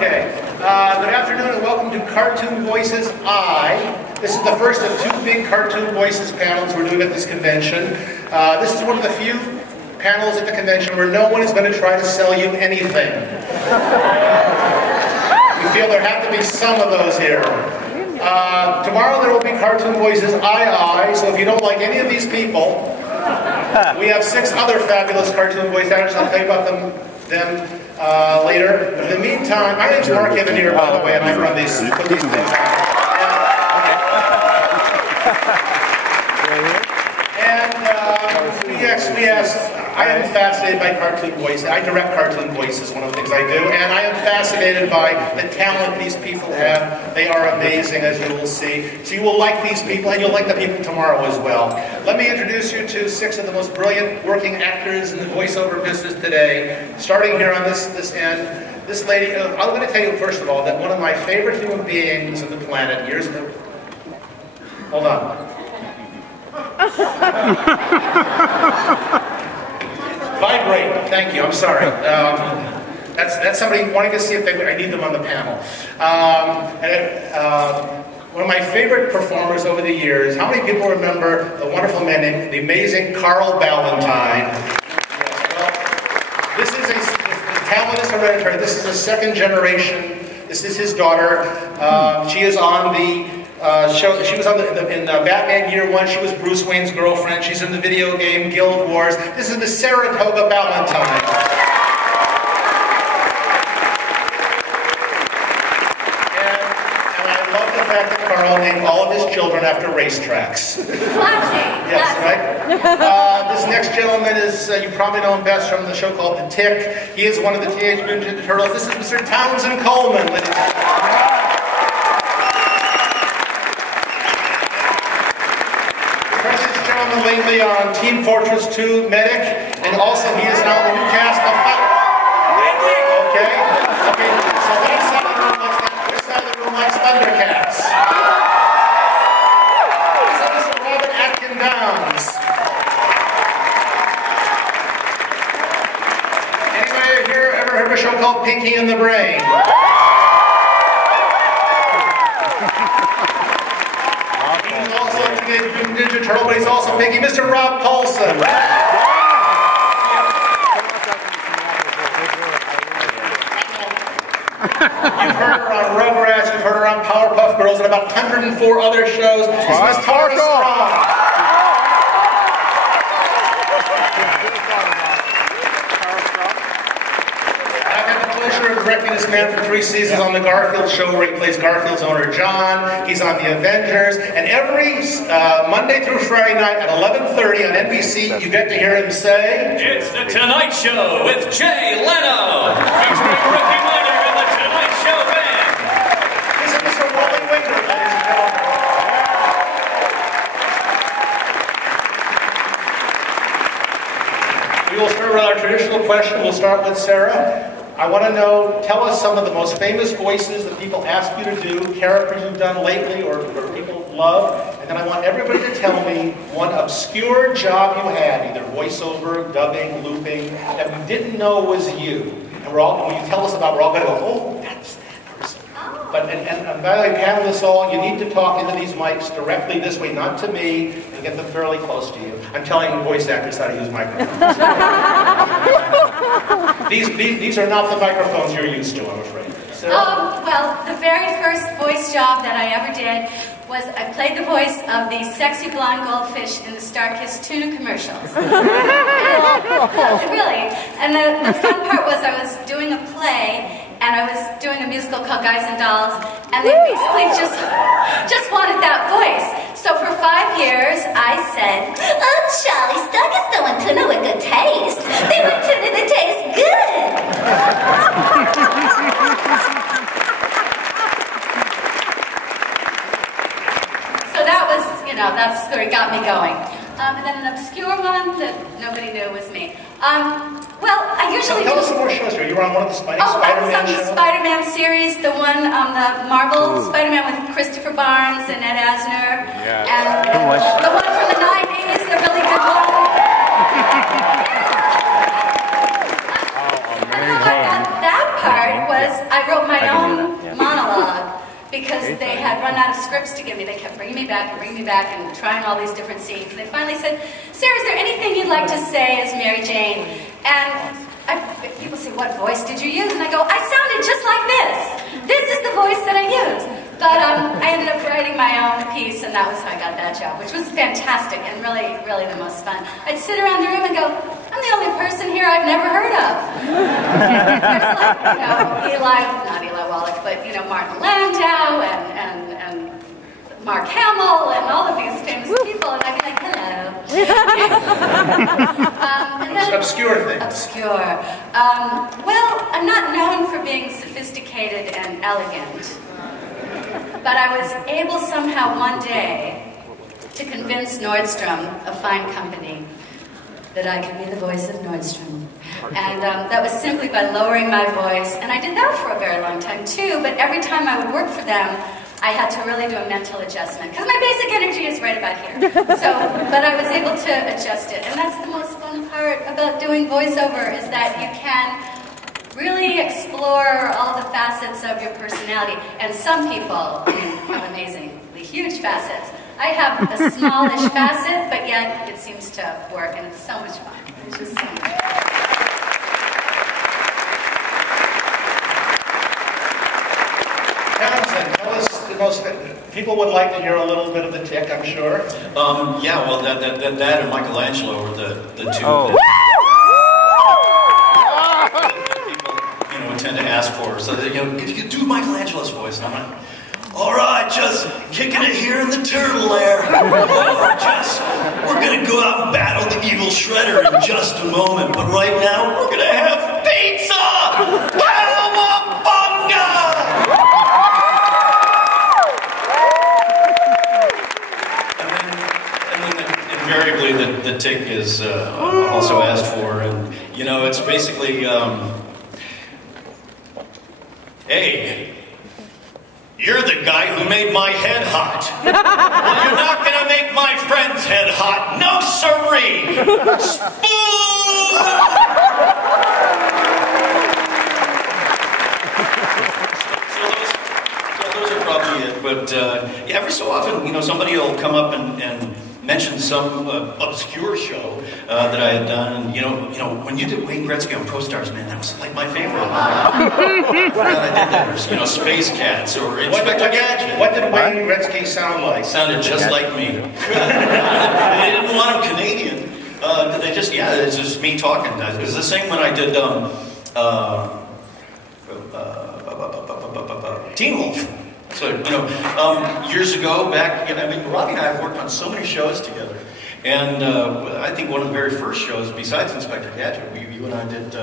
Okay. Good afternoon and welcome to Cartoon Voices I. This is the first of two big Cartoon Voices panels we're doing at this convention. This is one of the few panels at the convention where no one is going to try to sell you anything. We feel there have to be some of those here. Tomorrow there will be Cartoon Voices I, so if you don't like any of these people, we have 6 other fabulous cartoon voice actors. I'll tell you about them later. But in the meantime, my name's Mark Evanier, by the way, and I run these, put these things on. I am fascinated by cartoon voices. I direct cartoon voices, one of the things I do, and I am fascinated by the talent these people have. They are amazing, as you will see. So you will like these people, and you'll like the people tomorrow as well. Let me introduce you to 6 of the most brilliant working actors in the voiceover business today. Starting here on this end, this lady, I'm going to tell you first of all that one of my favorite human beings on the planet years ago. Hold on. Vibrate. Thank you. I'm sorry. That's somebody wanting to see if I need them on the panel. One of my favorite performers over the years. How many people remember the wonderful man named the amazing Carl Ballantine? Yes, well, this is the talent is hereditary. This is a second generation. This is his daughter. She is on the show. She was on in Batman Year One. She was Bruce Wayne's girlfriend. She's in the video game Guild Wars. This is the Saratoga Ballantine. And I love the fact that Carl named all of his children after racetracks. Yes, right? This next gentleman is, you probably know him best from the show called The Tick. He is one of the Teenage Mutant Ninja Turtles. This is Mr. Townsend Coleman, ladies and gentlemen. Lately on Team Fortress 2 Medic, and also he is now the new cast of Okay, so this side of the room likes Thundercats. This is Mr. Robert Atkin Downs. Anybody here ever heard of a show called Pinky and the Brain? Ninja Turtle, but he's also Pinky, Mr. Rob Paulson. You've heard her on Rugrats, you've heard her on Powerpuff Girls, and about 104 other shows. She's Miss Tara Strong. Directing this man for 3 seasons on the Garfield show where he plays Garfield's owner John. He's on the Avengers, and every Monday through Friday night at 11:30 on NBC you get to hear him say, "It's the Tonight Show with Jay Leno, featuring Ricky Minor and the Tonight Show Band." This is Mr. Wally Winkler, ladies and gentlemen. We will start with our traditional question. We'll start with Sarah. I want to know, tell us some of the most famous voices that people ask you to do, characters you've done lately or people love, and then I want everybody to tell me one obscure job you had, either voiceover, dubbing, looping, that we didn't know was you. And when you tell us about it, we're all going to go, oh, that's that person. But, and by the way, panelists all, you need to talk into these mics directly this way, not to me, and get them fairly close to you. I'm telling voice actors how to use microphones. These are not the microphones you're used to, I'm afraid. Well, the very first voice job that I ever did was I played the voice of the sexy blonde goldfish in the StarKist tuna commercials. Really. And the fun part was I was doing a play, and I was doing a musical called Guys and Dolls, and they basically just wanted that voice. So for 5 years, I said, "Oh, Charlie Stuck is doing tuna with good taste. They want tuna that tastes good." So that was, that's where it got me going. And then an obscure one that nobody knew was me. Well, I usually tell us some more shows here. You were on one of the Spider-Man shows? I was on the Spider-Man series, the one on the Marvel Spider-Man with Christopher Barnes and Ed Asner. Yeah. And the one from the 90s, the really good one. And how I got that part was I wrote my own because they had run out of scripts to give me. They kept bringing me back and trying all these different scenes. And they finally said, Sarah, is there anything you'd like to say as Mary Jane? And people say, what voice did you use? And I go, I sounded just like this. This is the voice that I use. But I ended up writing my own piece, and that was how I got that job, which was fantastic and really, really the most fun. I'd sit around the room and go, I'm the only person here I've never heard of. There's like, not Eli Wallach, but Martin Landau and Mark Hamill and all of these famous people, and I'd be like, hello. And then, obscure things. Obscure. Well, I'm not known for being sophisticated and elegant, but I was able somehow one day to convince Nordstrom, a fine company, that I could be the voice of Nordstrom. And that was simply by lowering my voice, and I did that for a very long time too, but every time I would work for them, I had to really do a mental adjustment, because my basic energy is right about here. But I was able to adjust it, and that's the most fun part about doing voiceover, is that you can really explore all the facets of your personality. And some people have amazingly huge facets. I have a smallish facet, but yet it seems to work, and it's so much fun. It's just so much fun. Townsend, tell us the most. People would like to hear a little bit of the Tick, I'm sure. Yeah, well, that and Michelangelo were the two that people tend to ask for. So that, could you do Michelangelo's voice? And I'm like, all right, just kicking it here in the turtle lair. We're gonna go out and battle the evil Shredder in just a moment. But right now, we're gonna have pizza. Cowabunga! Invariably, the Tick is also asked for, and it's basically, hey, you're the guy who made my head hot. Well, you're not gonna make my friend's head hot. No siree. So those are probably it. But every so often, somebody will come up and mention some obscure show that I had done. And, when you did Wayne Gretzky on ProStars, man, that was like my favorite. I did that. Or, Space Cats or Inspector Gadget. What did Wayne Gretzky sound like? Sounded just like me. They didn't want him Canadian. They just, it's just me talking. It was the same when I did Teen Wolf. So, years ago, back, Robbie and I have worked on so many shows together. And I think one of the very first shows, besides Inspector Gadget, you and I did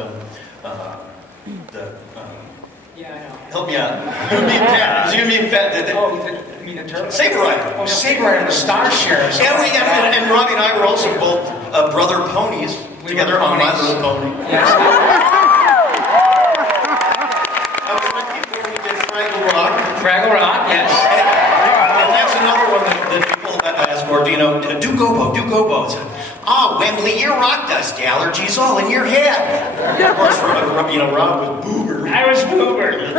yeah, I know. Help me out. You and me and Pat. It was you and me and Pat. You mean the turtle? Saber Rider. Oh, Saber Rider, the Star Sheriff. And Robbie and I were also both brother ponies together on My Little Pony. Yes. That was right before we did Fraggle Rock. Fraggle Rock, yes. And that's another one that people ask for. Do Gobo. Wembley, your rock dust allergies all in your head. Of course, Rob was Boober. I was Boober.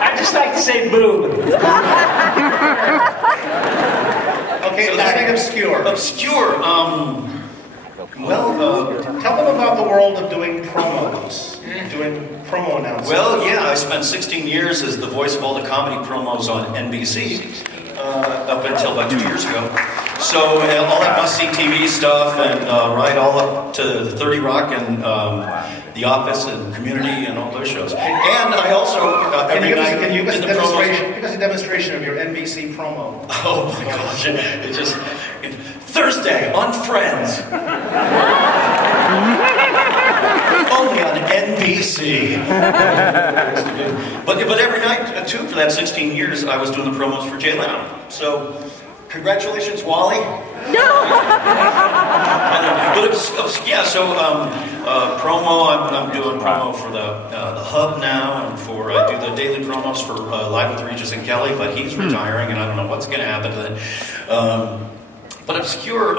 I just like to say boob. Okay, so something obscure. Obscure. Tell them about the world of doing promos, doing promo announcements. Well, I spent 16 years as the voice of all the comedy promos on NBC, up until about 2 years ago. So all that must-see TV stuff, and right all up to 30 Rock and The Office and Community and all those shows. And I also Can you give us a demonstration of your NBC promo? Oh my gosh! It's just Thursday on Friends, only on NBC. But every night too for that 16 years, I was doing the promos for Jay Leno. So. Congratulations, Wally. No. Promo. I'm doing promo for the Hub now, and I do the daily promos for Live with Regis and Kelly. But he's retiring, and I don't know what's going to happen to that. But obscure.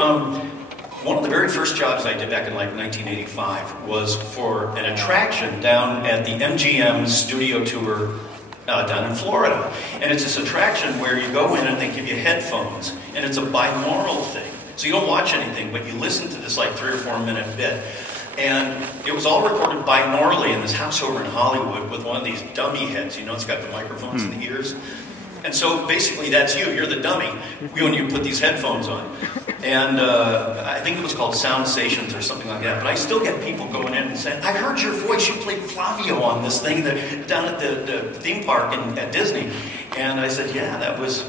One of the very first jobs I did back in 1985 was for an attraction down at the MGM Studio Tour down in Florida. And it's this attraction where you go in and they give you headphones, and it's a binaural thing. So you don't watch anything, but you listen to this like 3 or 4 minute bit. And it was all recorded binaurally in this house over in Hollywood with one of these dummy heads. You know, it's got the microphones in the ears. And so basically that's you. You're the dummy when you put these headphones on. And I think it was called Sound Stations or something like that. But I still get people going in and saying, I heard your voice. You played Flavio on this thing down at the theme park at Disney. And I said, yeah, that was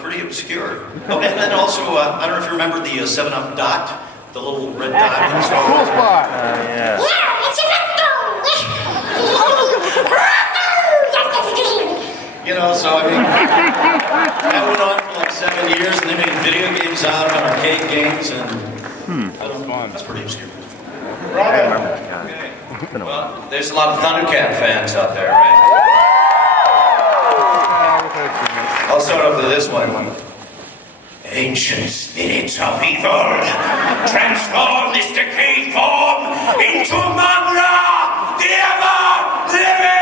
pretty obscure. Oh, and then also, I don't know if you remember the 7-Up dot, the little red dot. Cool spot. Yeah. Yeah, it's a You know, so I mean, that went on for like 7 years, and they made video games out of it, arcade games, and that's pretty obscure. Robin. Okay. Well, there's a lot of Thundercat fans out there, right? I'll start off with this one. Ancient spirits of evil, transform this decayed form into Mamra, the ever-living!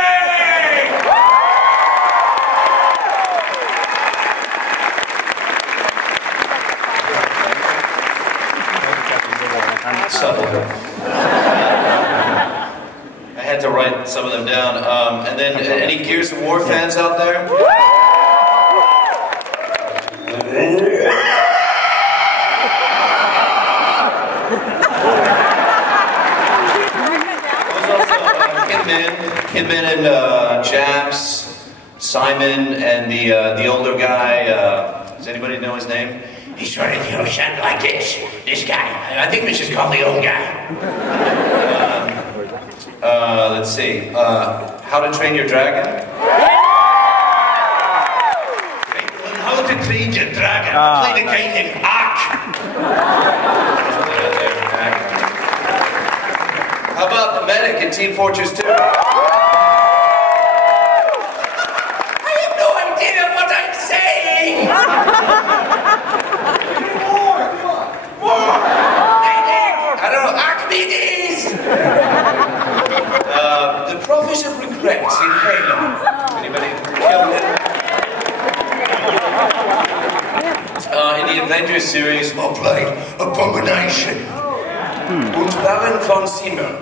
Subtle. I had to write some of them down. And then, any Gears of War fans out there? Kidman and Japs, Simon, and the older guy. Does anybody know his name? He sort of, sounded like this guy. I think we should call the old guy. Let's see. How to Train Your Dragon? How to Train Your Dragon. Play the guy named Ark. How about the medic in Team Fortress 2? I have no idea what I'm saying. I don't know, Archimedes! The Prophet of Regrets in Halo. Anybody killed it? In the Avengers series, Hoplite, Abomination. Und Baron von Zimmer.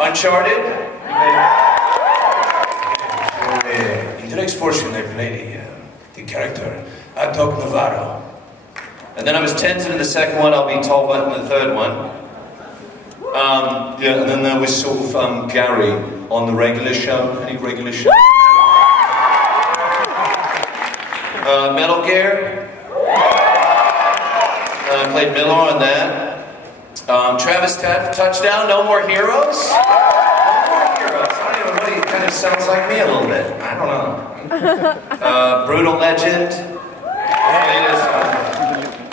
Uncharted? In the next portion, I played the character, Atok Navarro. And then I was Tenzin in the second one, I'll be Talbot in the third one. And then there was sort of Gary on the regular show. Any regular show? Metal Gear. I played Miller on that. Travis Touchdown, No More Heroes? No More Heroes. I don't even know, he kind of sounds like me a little bit. I don't know. Brutal Legend.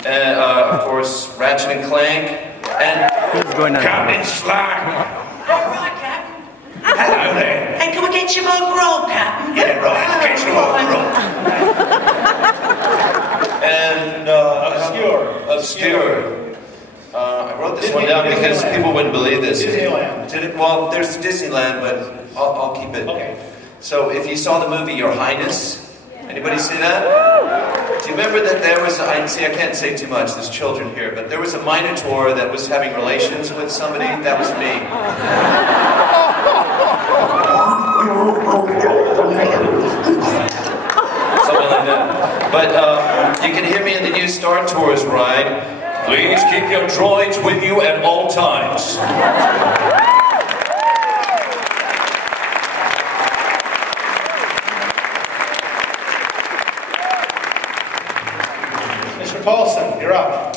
Of course, Ratchet and Clank. And Captain Slack. All right, Captain. Hello there. Hey, can we get some more grog, Captain? Yeah, right. Get some more grog. And Obscure. I wrote this one down because people wouldn't believe this. Disneyland. Well, there's Disneyland, but I'll keep it. Okay. So if you saw the movie Your Highness, anybody see that? Do you remember that there was, I can't say too much, there's children here, but there was a Minotaur that was having relations with somebody? That was me. Something like that. But you can hear me in the new Star Tours ride. Please keep your droids with you at all times. Mr. Paulson, you're up.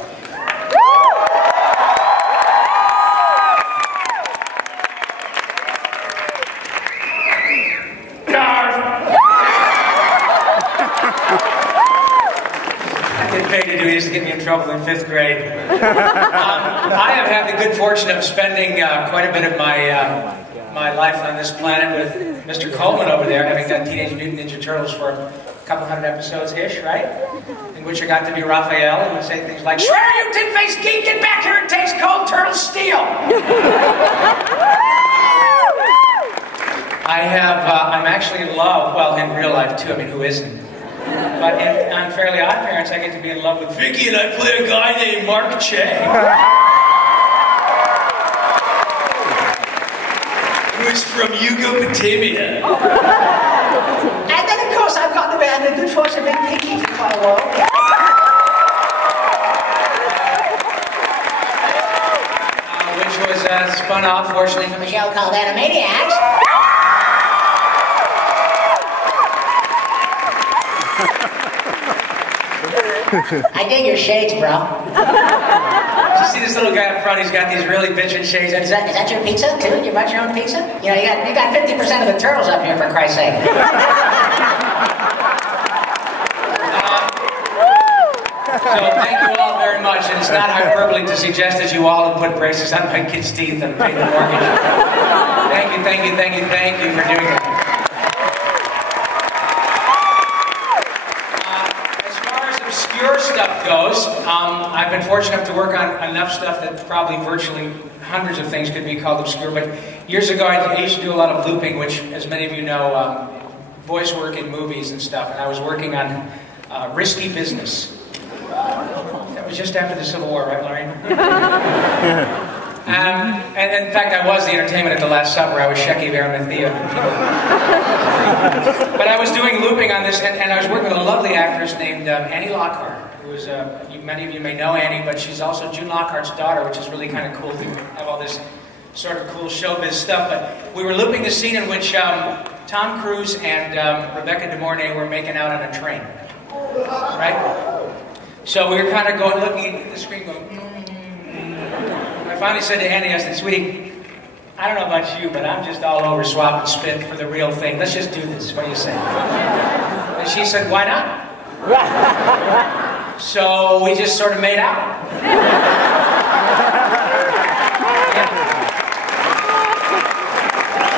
To do this to get me in trouble in 5th grade. I have had the good fortune of spending quite a bit of my life on this planet with Mr. Coleman over there, having done Teenage Mutant Ninja Turtles for a couple hundred episodes-ish, right? In which I got to be Raphael and would say things like, "Shredder, you tin-faced geek, get back here and taste cold turtle steel!" I'm actually in love, well, in real life too, I mean, who isn't? But on Fairly Odd Parents, I get to be in love with Vicky and I play a guy named Mark Chang. Who is from Yugopatamia. And then, of course, I've got the band The Good Force of Big Pinky for quite a while. which was spun off, fortunately, from A show called Animaniacs. I dig your shades, bro. You see this little guy up front, he's got these really bitchin' shades. Is that your pizza, too? You bought your own pizza? You know, you got 50% of the turtles up here, for Christ's sake. So thank you all very much, and it's not hyperbole to suggest that you all have put braces on my kids' teeth and paid the mortgage. Thank you for doing that. As far as obscure stuff goes, I've been fortunate enough to work on enough stuff that probably virtually hundreds of things could be called obscure, but years ago I used to do a lot of looping, which, as many of you know, voice work in movies and stuff, and I was working on Risky Business. That was just after the Civil War, right, Lorraine? And in fact, I was the entertainment at the Last Supper. I was Shecky Arimathea. But I was doing looping on this, and I was working with a lovely actress named Annie Lockhart, who is, many of you may know Annie, but she's also June Lockhart's daughter, which is really kind of cool to have all this sort of cool showbiz stuff. But we were looping the scene in which Tom Cruise and Rebecca De Mornay were making out on a train, right? So we were kind of looking at the screen going, I finally said to Annie, I said, sweetie, I don't know about you, but I'm just all over swap and spit for the real thing. Let's just do this. What do you say? And she said, why not? So we just sort of made out.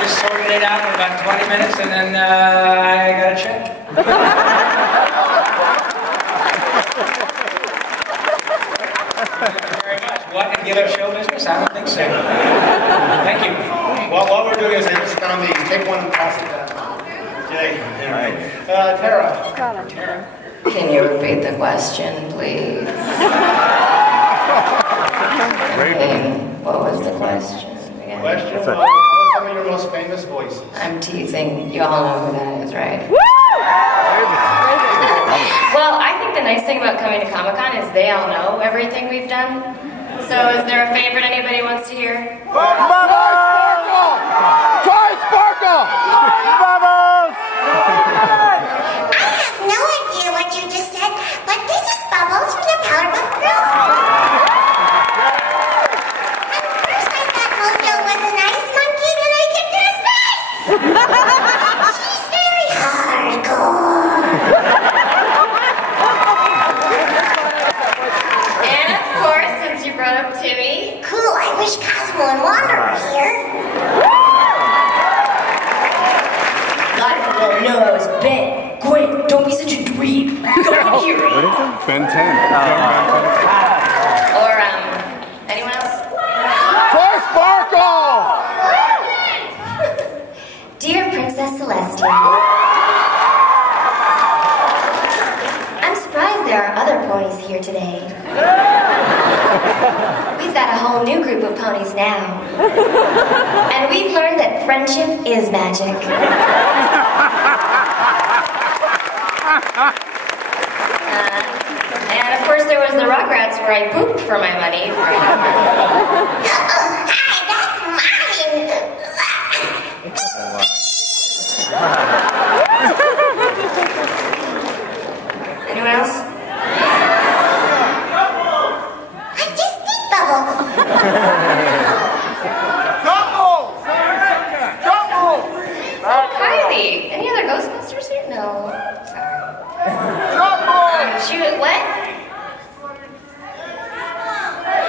Just sort of made out for about 20 minutes, and then I got a check. What, and give up show business? I don't think so. Thank you. Well, what we're doing is I just found these. Take one and pass it down. Okay. All right. Tara. Can you repeat the question, please? What was the question again? Question was, what are some of your most famous voices? I'm teasing. You all know who that is, right? Well, I think the nice thing about coming to Comic-Con is they all know everything we've done. So is there a favorite anybody wants to hear? Bubbles! Toy Sparkle! Bubbles! I have no idea what you just said, but this is Bubbles from the Powerpuff Girls. At first I thought Mojo was a nice monkey, then I kicked in his face. She's very hardcore. And of course, since you brought up Timmy. Cool, I wish Cosmo and Wanda were here. God, no, I was Ben. Gwen, don't be such a dweeb. Go in here. Ben 10. Or, anyone else? Toy Sparkle! Dear Princess Celestia, I'm surprised there are other ponies here today. We've got a whole new group of ponies now. And we've learned that friendship is magic. And of course there was the Rugrats where I pooped for my money. Hi, that's mine. Anyone else? I just did Bubbles. Kylie! Any other Ghostbusters here? No. Sorry. Shoot, what?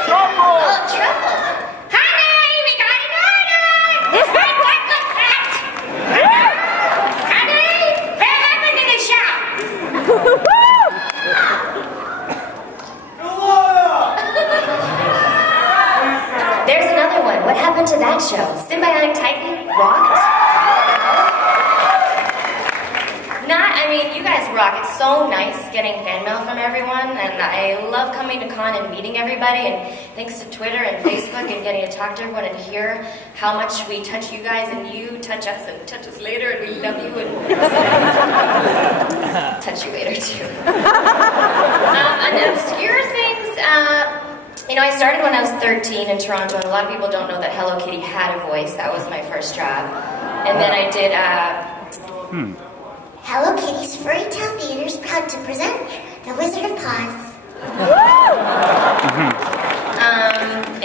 Oh, Truffles. Honey, we got an order. It's my chocolate fat. Honey, what happened in the shop? There's another one. What happened to that show? Symbiotic Titan rocked? I mean, you guys rock. It's so nice getting fan mail from everyone, and I love coming to con and meeting everybody, and thanks to Twitter and Facebook and getting to talk to everyone and hear how much we touch you guys and you touch us and touch us later, and we love you and touch you later too. And obscure things, you know, I started when I was 13 in Toronto, and a lot of people don't know that Hello Kitty had a voice. That was my first job. And then I did, Hello Kitty's Furry Town Theater is proud to present The Wizard of Oz.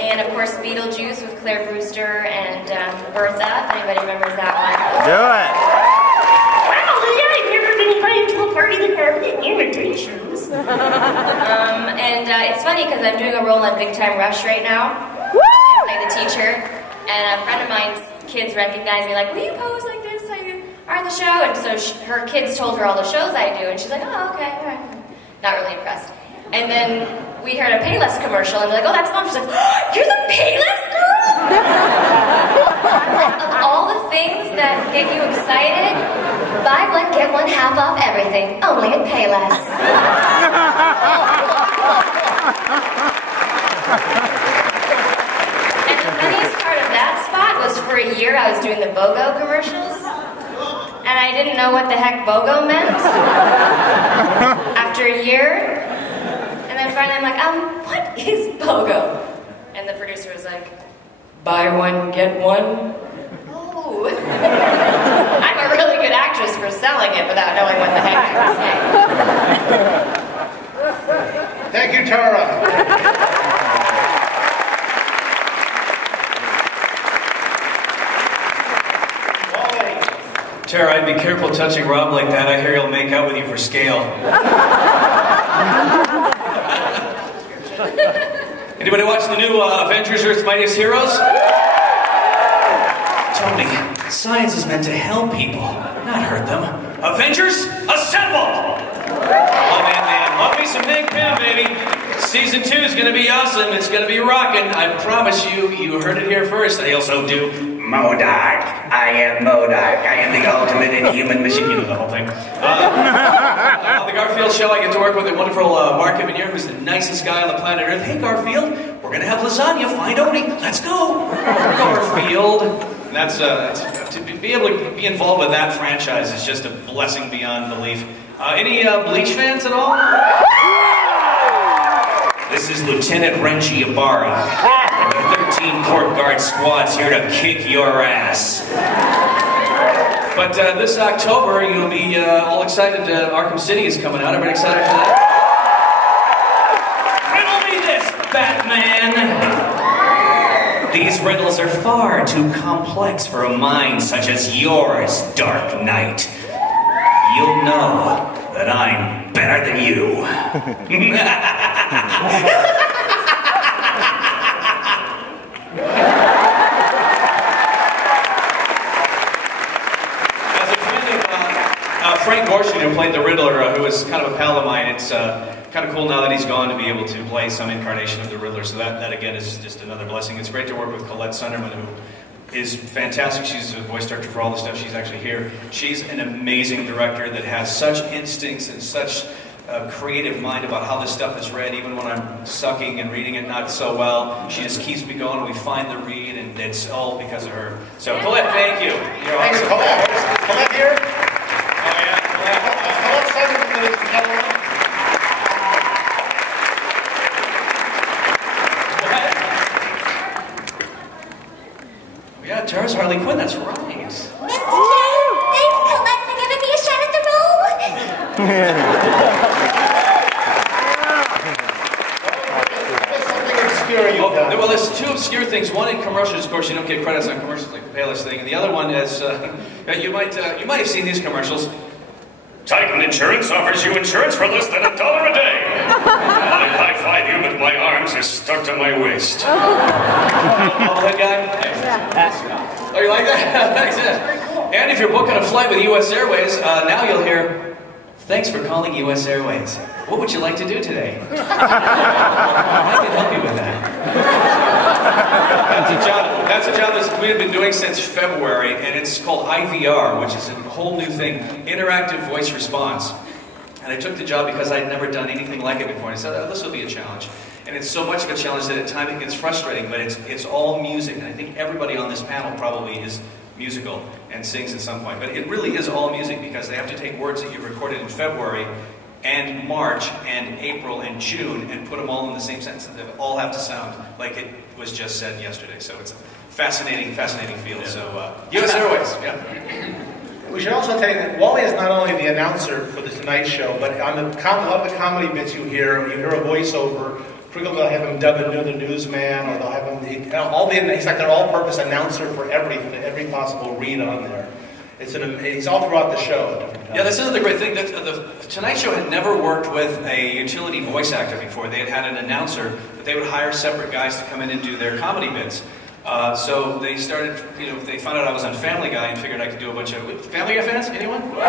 And of course Beetlejuice with Claire Brewster and Bertha, if anybody remembers that one. Do it. Wow, I've never been invited to a party that had invitations. And it's funny because I'm doing a role on Big Time Rush right now. I play the teacher, and a friend of mine's kids recognize me like, will you pose like this? On the show, and so her kids told her all the shows I do, and she's like, oh, okay, all right. Not really impressed. And then we heard a Payless commercial, and we're like, oh, that's Mom. She's like, oh, you're the Payless girl? Of all the things that get you excited, buy one, get one half off everything, only at Payless. And the funniest part of that spot was for a year I was doing the BOGO commercials. And I didn't know what the heck BOGO meant after a year. And then finally I'm like, what is BOGO? And the producer was like, buy one, get one. Oh. I'm a really good actress for selling it without knowing what the heck I was saying. Thank you, Tara. Tara, I'd be careful touching Rob like that. I hear he'll make out with you for scale. Anybody watch the new Avengers Earth's Mightiest Heroes? Tony, science is meant to help people, not hurt them. Avengers, assemble! Oh man, love me some Hank Pym, baby. Season 2 is gonna be awesome. It's gonna be rocking. I promise you, you heard it here first. They also do MODOK. I am MODOK. I am the ultimate inhuman machine. You know the whole thing. On the Garfield show, I get to work with the wonderful Mark Evanier, who's the nicest guy on the planet Earth. Hey, Garfield, we're gonna have lasagna. Find Odie. Let's go, Garfield. And that's to be able to be involved with that franchise is just a blessing beyond belief. Any Bleach fans at all? This is Lieutenant Renji Ibarra. The 13 Court Guard Squad's here to kick your ass. But this October, you'll be all excited. Arkham City is coming out. Everybody excited for that? Riddle me this, Batman. These riddles are far too complex for a mind such as yours, Dark Knight. You'll know that I'm better than you. Frank Gorshin, who played the Riddler, who was kind of a pal of mine, it's kind of cool now that he's gone to be able to play some incarnation of the Riddler, so that again is just another blessing. It's great to work with Colette Sunderman, who is fantastic. She's a voice director for all the stuff. She's actually here. She's an amazing director that has such instincts and such a creative mind about how this stuff is read, even when I'm sucking and reading it not so well. She just keeps me going. We find the read, and it's all because of her. So, Colette, thank you. You're Thanks, awesome. Colette. Is Colette here? Yeah, Tara's Harley Quinn, that's right. Mr. J, thanks, Colette, for giving me a shot at the role. Well, there's two obscure things. One in commercials, of course, you don't get credits on commercials like the Payless thing, and the other one is you might have seen these commercials. Titan Insurance offers you insurance for less than $1 a day. I'd high-five you, but my arms are stuck to my waist. That guy? Oh, you like that? Thanks. And if you're booking a flight with U.S. Airways, now you'll hear, thanks for calling U.S. Airways. What would you like to do today? I can help you with that. That's a job that's we we've been doing since February, and it's called IVR, which is a whole new thing, interactive voice response. And I took the job because I'd never done anything like it before, and I said, oh, this will be a challenge. And it's so much of a challenge that at times it gets frustrating, but it's all music, and I think everybody on this panel probably is musical and sings at some point. But it really is all music because they have to take words that you recorded in February and March and April and June and put them all in the same sentence, and they all have to sound like it was just said yesterday. So it's a fascinating, fascinating field. So US Airways, yeah. We should also tell you that Wally is not only the announcer for the Tonight Show, but on a lot of the comedy bits you hear a voiceover. Frequently they'll have him dub into the newsman, or they'll have him, he's like their all-purpose announcer for every possible read on there. He's all throughout the show. Yeah, this is the great thing. The Tonight Show had never worked with a utility voice actor before. They had an announcer, but they would hire separate guys to come in and do their comedy bits. So they started, they found out I was on Family Guy and figured I could do a bunch of... Family Guy fans? Anyone? Well,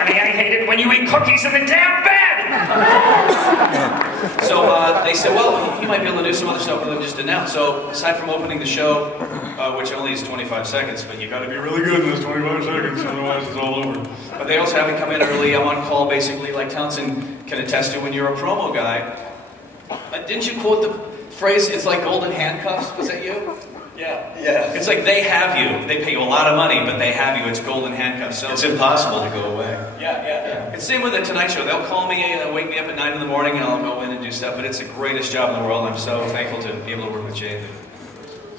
Ernie, I hate it when you eat cookies in the damn bed! So they said, well, he might be able to do some other stuff other than just announce. So aside from opening the show, which only is 25 seconds, but you got to be really good in those 25 seconds, otherwise it's all over. But they also have me come in early. I'm on call, basically, like Townsend can attest to when you're a promo guy. Didn't you quote the phrase, it's like golden handcuffs? Was that you? Yeah. Yeah. It's like they have you. They pay you a lot of money, but they have you. It's golden handcuffs. So it's impossible to go away. Yeah. It's the same with the Tonight Show. They'll call me, wake me up at 9 in the morning, and I'll go in and do stuff. But it's the greatest job in the world. I'm so thankful to be able to work with Jay.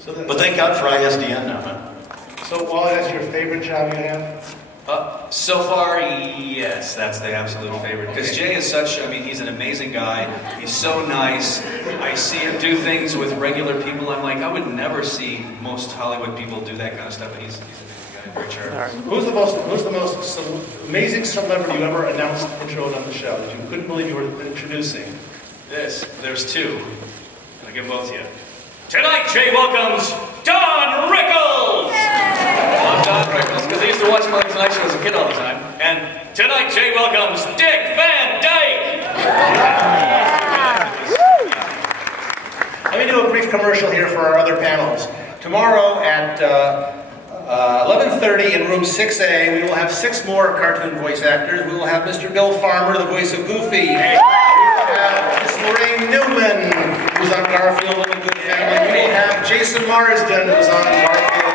But thank God for ISDN now, huh? So, Wally, that's your favorite job you have? So far, yes, that's the absolute favorite. Because Jay is he's an amazing guy. He's so nice. I see him do things with regular people. I'm like, I would never see most Hollywood people do that kind of stuff. But he's an amazing guy, very charitable. Who's the most amazing celebrity you ever announced, introed on the show that you couldn't believe you were introducing? There's two. I'll give both to you. Tonight, Jay welcomes Don Rickles! I'm Don Rickles, because I used to watch him on the Tonight Show as a kid all the time. And tonight, Jay welcomes Dick Van Dyke! Let me do a brief commercial here for our other panels. Tomorrow at 11:30 in room 6A, we will have 6 more cartoon voice actors. We will have Mr. Bill Farmer, the voice of Goofy. We will have Miss Lorraine Newman, who's on Garfield and the Good Family. We will have Jason Marsden, who's on Garfield.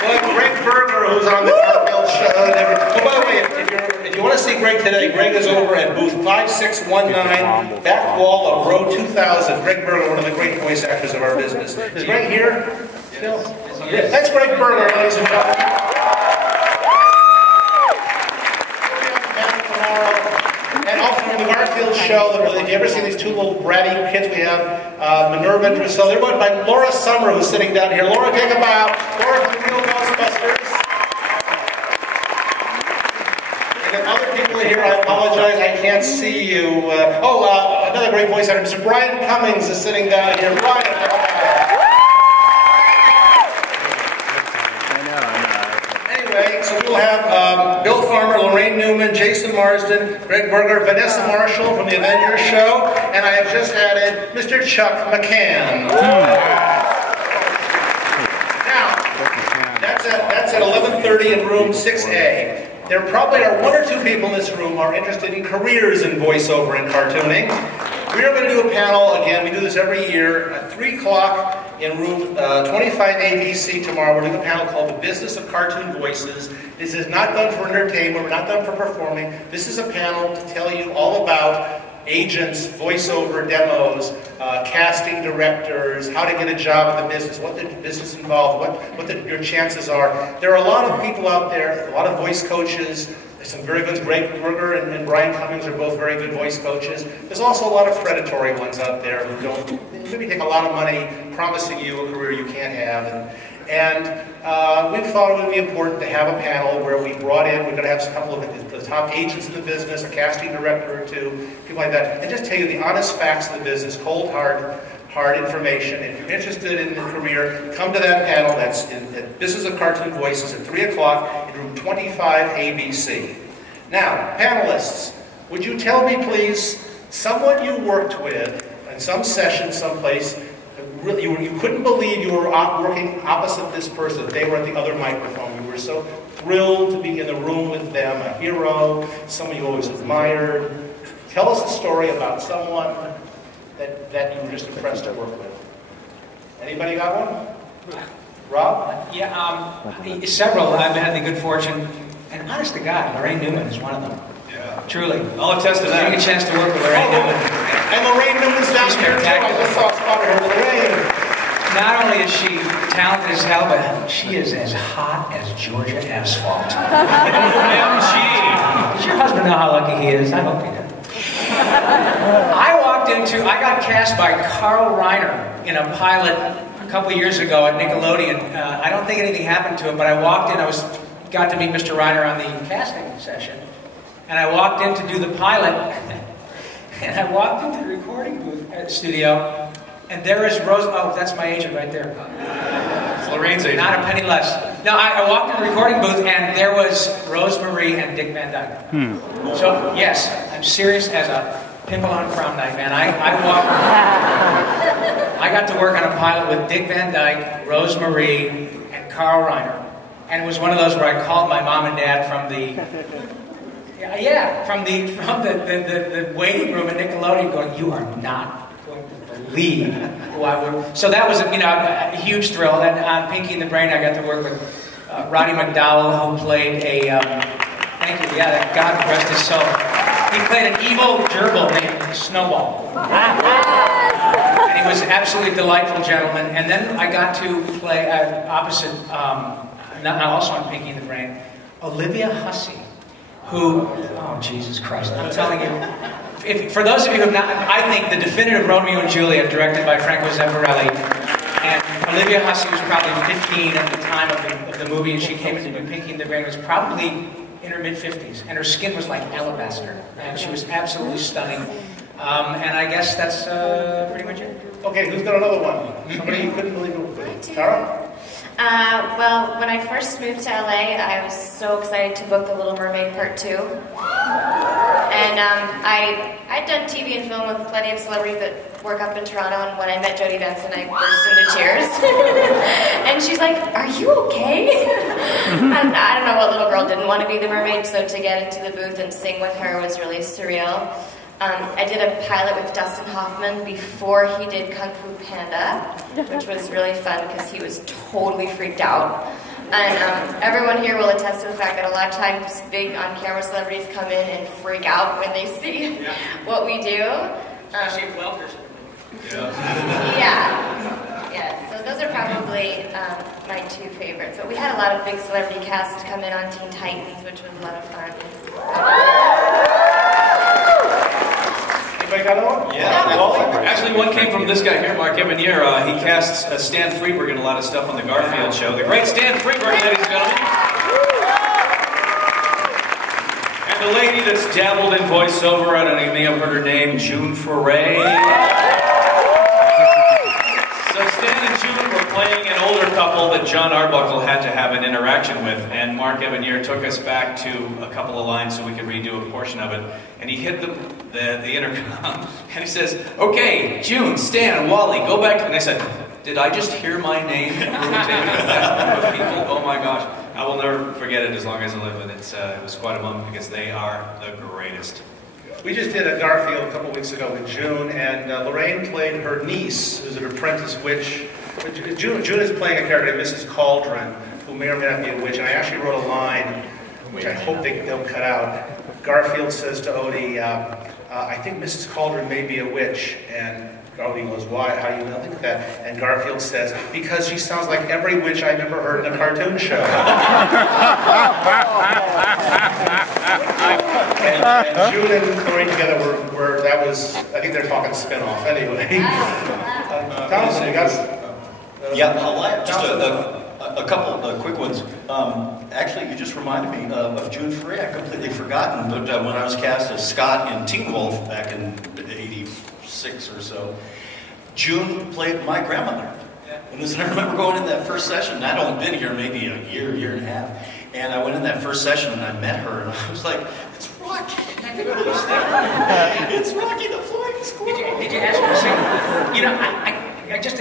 We'll have Greg Berger, who's on the Garfield show. Oh, by the way, if you want to see Greg today, Greg is over at booth 5619, back wall of row 2000. Greg Berger, one of the great voice actors of our business. Is Greg here? Still? Yeah, that's Greg Berger, ladies and gentlemen. And also from the Garfield show, if you ever seen these two little bratty kids, we have Minerva and Drusilla. They're run by Laura Summer, who's sitting down here. Laura, take a bow. Laura from the Real Ghostbusters. And then other people here, I apologize, I can't see you. Another great voice actor, Mr. Brian Cummings is sitting down here. Brian. So we'll have Bill Farmer, Lorraine Newman, Jason Marsden, Greg Berger, Vanessa Marshall from the Avengers show, and I have just added Mr. Chuck McCann. Now, that's at 11:30 in room 6A. There probably are 1 or 2 people in this room who are interested in careers in voiceover and cartooning. We are going to do a panel, again, we do this every year, at 3 o'clock in room 25 ABC tomorrow. We're doing a panel called The Business of Cartoon Voices. This is not done for entertainment, we're not done for performing. This is a panel to tell you all about agents, voiceover demos, casting directors, how to get a job in the business, what the business involves, what your chances are. There are a lot of people out there, a lot of voice coaches. There's some very good, Greg Berger and Brian Cummings are both very good voice coaches. There's also a lot of predatory ones out there who don't maybe take a lot of money promising you a career you can't have. And we thought it would be important to have a panel where we brought in, we're going to have a couple of the top agents in the business, a casting director or 2, people like that, and just tell you the honest facts of the business, cold hard information. If you're interested in a career, come to that panel. That's in the Business of Cartoon Voices at 3 o'clock in room 25 ABC. Now, panelists, would you tell me, please, someone you worked with in some session someplace you couldn't believe you were working opposite this person. They were at the other microphone. We were so thrilled to be in the room with them, a hero, someone you always admired. Tell us a story about someone that you were just impressed to work with. Anybody got one? Rob? Yeah, several. I've had the good fortune, and honest to God, Lorraine Newman is one of them. Yeah. Truly. I'll attest to that. Getting a chance to work with Lorraine Newman. And Lorraine Newman's down here too. I just saw a spot of her. Lorraine. Not only is she talented as hell, but she is as hot as Georgia asphalt. MG. Does your husband know how lucky he is? I hope he does. I got cast by Carl Reiner in a pilot a couple years ago at Nickelodeon. I don't think anything happened to it, but I walked in. Got to meet Mr. Reiner on the casting session, and I walked in to do the pilot, and I walked into the recording booth studio, and there is Rose. Oh, that's my agent right there. It's Lorraine's agent. Not a penny less. No, I walked in the recording booth, and there was Rose Marie and Dick Van Dyke. So yes, I'm serious as a pimple on prom night, man. I got to work on a pilot with Dick Van Dyke, Rose Marie, and Carl Reiner. And it was one of those where I called my mom and dad from the waiting room at Nickelodeon going, you are not going to believe who I work. So that was, a huge thrill. And on Pinky and the Brain, I got to work with Roddy McDowell, who played thank you, that God rest his soul. He played an evil gerbil named Snowball. And he was an absolutely delightful gentleman. And then I got to play opposite, also on Pinky and the Brain, Olivia Hussey, who, oh Jesus Christ, I'm telling you, for those of you who have not, I think the definitive Romeo and Juliet, directed by Franco Zeffirelli, and Olivia Hussey was probably 15 at the time of the movie, and she came into Pinky and the Brain, was probably in her mid-50s, and her skin was like alabaster, and she was absolutely stunning. And I guess that's pretty much it. Okay, who's got another one? Somebody you couldn't believe it was. Tara? Well, when I first moved to LA, I was so excited to book The Little Mermaid Part 2. And I'd done TV and film with plenty of celebrities that work up in Toronto, and when I met Jodie Benson, I burst into tears. And she's like, are you okay? And I don't know what little girl didn't want to be the mermaid, so to get into the booth and sing with her was really surreal. I did a pilot with Dustin Hoffman before he did Kung Fu Panda, which was really fun because he was totally freaked out. And everyone here will attest to the fact that a lot of times big on-camera celebrities come in and freak out when they see what we do. Especially if Welker's. Yeah, so those are probably my two favorites. But we had a lot of big celebrity casts come in on Teen Titans, which was a lot of fun. Anybody got one? Yeah, well, actually one came from this guy here, Mark Evanier. He casts Stan Freberg in a lot of stuff on the Garfield show. The great Stan Freberg, ladies and gentlemen. And the lady that's dabbled in voiceover, I don't know, you may have heard her name, June Foray. So Stan and June were playing an older couple that John Arbuckle had to have an interaction with, and Mark Evanier took us back to a couple of lines so we could redo a portion of it. And he hit the intercom, and he says, okay, June, Stan, Wally, go back. And I said, did I just hear my name in a room with that group of people? Oh my gosh. I will never forget it as long as I live, and it was quite a moment because they are the greatest. We just did a Garfield a couple weeks ago with June, and Lorraine played her niece, who's an apprentice witch. June is playing a character named Mrs. Cauldron, who may or may not be a witch. And I actually wrote a line, which I hope they'll cut out. Garfield says to Odie, I think Mrs. Cauldron may be a witch. And Odie goes, why? How do you think that? And Garfield says, because she sounds like every witch I've ever heard in a cartoon show. and June and Lorraine together were that was, I think they're talking spin-off anyway. Thompson, you got just a couple of quick ones. Actually, you just reminded me of June Foray. I completely forgotten, but when I was cast as Scott in Teen Wolf back in '86 or so, June played my grandmother. And I remember going in that first session, and I'd only been here maybe a year and a half, and I went in that first session and I met her, and I was like, it's Rocky. It's Rocky the Flying Squirrel. Did you ask her to sing? I just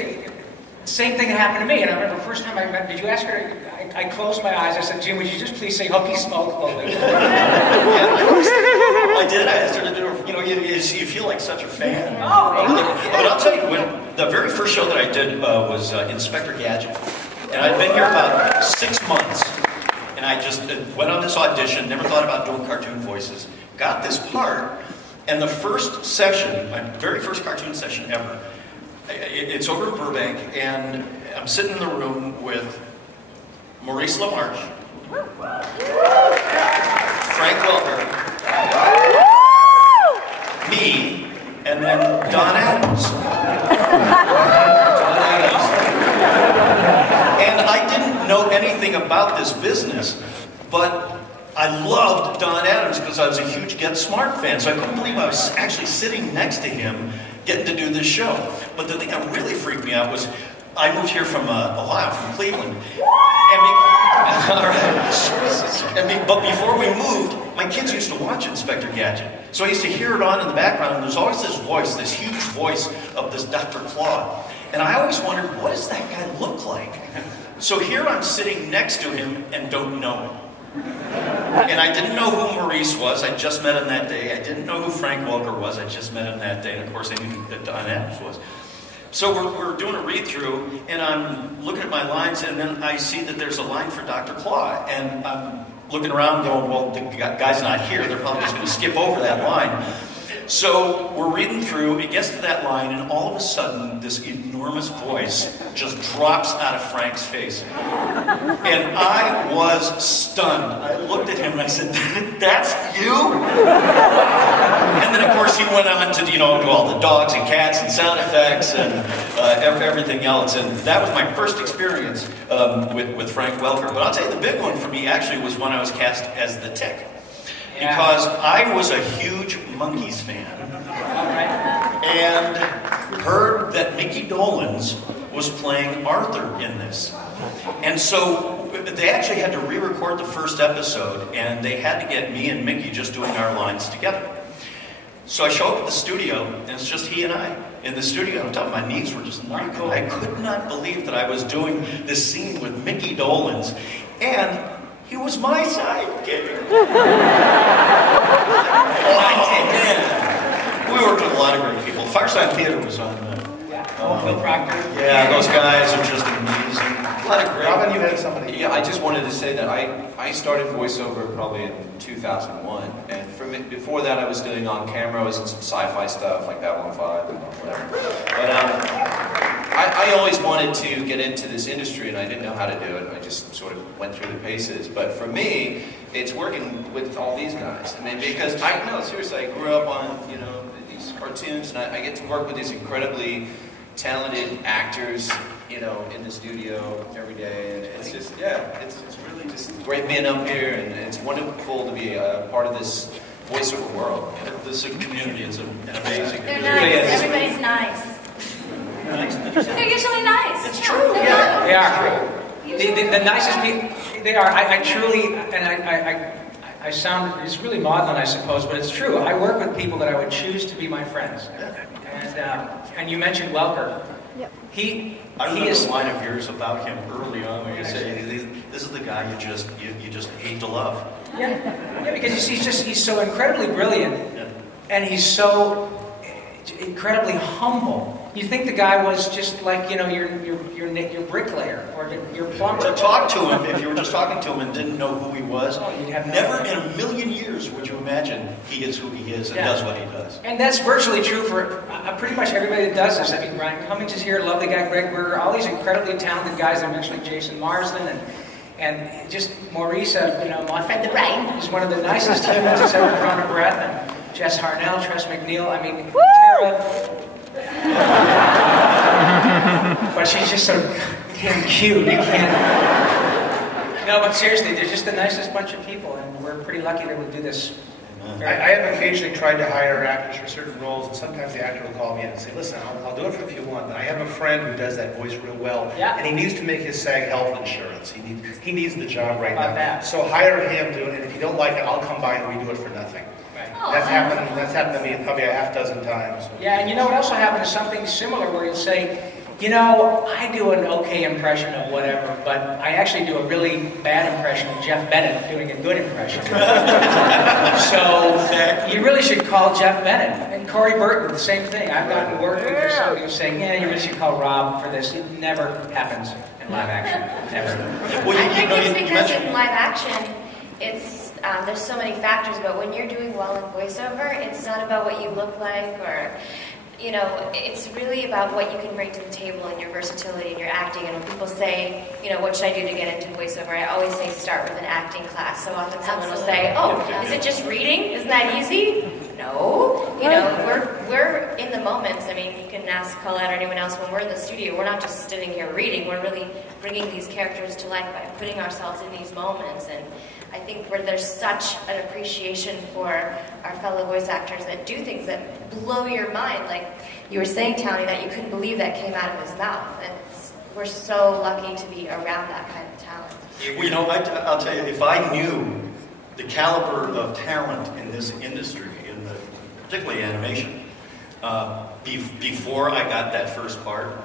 same thing happened to me. And I remember the first time I met, did you ask her? I closed my eyes. I said, Jim, would you just please say Hooky Smoke a little bit? Yeah, of course. I did. I asked her to do it. You know, you feel like such a fan. Oh, but I'll tell you, when the very first show that I did was Inspector Gadget. And I'd been here about 6 months. And I just went on this audition, never thought about doing cartoon voices. Got this part. And the first session, my very first cartoon session ever, it's over in Burbank. And I'm sitting in the room with Maurice LaMarche, Frank Welker, me, and then Don Adams. And I didn't know anything about this business, but I loved Don Adams because I was a huge Get Smart fan, so I couldn't believe I was actually sitting next to him getting to do this show. But the thing that really freaked me out was I moved here from Ohio, from Cleveland. But before we moved, my kids used to watch Inspector Gadget. So I used to hear it on in the background, and there's always this voice, this huge voice of this Dr. Claw. And I always wondered, what does that guy look like? So here I'm sitting next to him and don't know him. And I didn't know who Maurice was. I just met him that day. I didn't know who Frank Welker was. I just met him that day. And of course, I knew who Don Adams was. So we're doing a read-through, and I'm looking at my lines, and then I see that there's a line for Dr. Claw. And I'm looking around going, well, the guy's not here. They're probably just going to skip over that line. So we're reading through, it gets to that line, and all of a sudden, this enormous voice just drops out of Frank's face. And I was stunned. I looked at him and I said, that's you? And then, of course, he went on to, do all the dogs and cats and sound effects and everything else. And that was my first experience with Frank Welker. But I'll tell you, the big one for me actually was when I was cast as the Tick. Because I was a huge Monkees fan. And heard that Mickey Dolenz was playing Arthur in this. And so they actually had to re-record the first episode, and they had to get me and Mickey just doing our lines together. So I show up at the studio, and it's just he and I in the studio. On top of my knees were just knocking. I could not believe that I was doing this scene with Mickey Dolenz. And he was my sidekick. Oh, man. We worked with a lot of great people. Fireside Theater was on Phil Proctor. Yeah, those guys are just amazing. A lot of great. Robin, you had somebody. Yeah, I just wanted to say that I started voiceover probably in 2001, and before that I was doing on camera. I was in some sci-fi stuff like Babylon 5 and whatever. But I always wanted to get into this industry, and I didn't know how to do it. I just sort of went through the paces. But for me, it's working with all these guys. I mean, because seriously, I grew up on these cartoons, and I get to work with these incredibly talented actors, in the studio every day, and it's just, it's really just great being up here, and it's wonderful to be a part of this voiceover world. This community is amazing. They're nice. Everybody's nice. They're usually nice. It's true. They are. The nicest people. They are. I truly, and I sound, it's really maudlin, I suppose, but it's true. I work with people that I would choose to be my friends. And you mentioned Welker. Yep. I remember a line of yours about him early on when you say, "This is the guy you just hate to love." Yeah, because he's so incredibly brilliant, and he's so incredibly humble. You think the guy was just like your bricklayer or your plumber. To talk to him, if you were just talking to him and didn't know who he was, you'd have never in a million years would you imagine he is who he is and does what he does. And that's virtually true for pretty much everybody that does this. I mean, Ryan Cummings is here, lovely guy, Greg Berger, all these incredibly talented guys. I mentioned like Jason Marsden and just Maurice, my friend Brian, is one of the nicest humans that's ever drawn a breath. And Jess Harnell, Tress McNeil. I mean, Tara. But she's just so damn cute. You can't. No, but seriously, they're just the nicest bunch of people, and we're pretty lucky that we do this. I have occasionally tried to hire actors for certain roles, and sometimes the actor will call me in and say, listen, I'll do it if you want, but I have a friend who does that voice real well, and he needs to make his SAG health insurance. He needs the job right now. So hire him to it, and if you don't like it, I'll come by and redo it for nothing. That's happened to me probably a half dozen times. Yeah, and you know what also happened is something similar where you'll say, You know, I do an okay impression of whatever, but I actually do a really bad impression of Jeff Bennett doing a good impression. So you really should call Jeff Bennett. And Corey Burton, the same thing. I've gotten word from somebody who's saying, yeah, you really should call Rob for this. It never happens in live action. Never. Well, I think it's because in live action, it's there's so many factors, but when you're doing well in voiceover, it's not about what you look like or... You know, it's really about what you can bring to the table and your versatility and your acting. And when people say, you know, what should I do to get into voiceover? I always say start with an acting class. So often someone will say, oh, is it just reading? Isn't that easy? No. You know, we're in the moments. I mean, you can ask Colette or anyone else when we're in the studio. We're not just sitting here reading. We're really bringing these characters to life by putting ourselves in these moments. And I think where there's such an appreciation for our fellow voice actors that do things that blow your mind, like you were saying, Townie, that you couldn't believe that came out of his mouth. And we're so lucky to be around that kind of talent. Well, you know, I'll tell you, if I knew the caliber of talent in this industry, particularly animation, before I got that first part,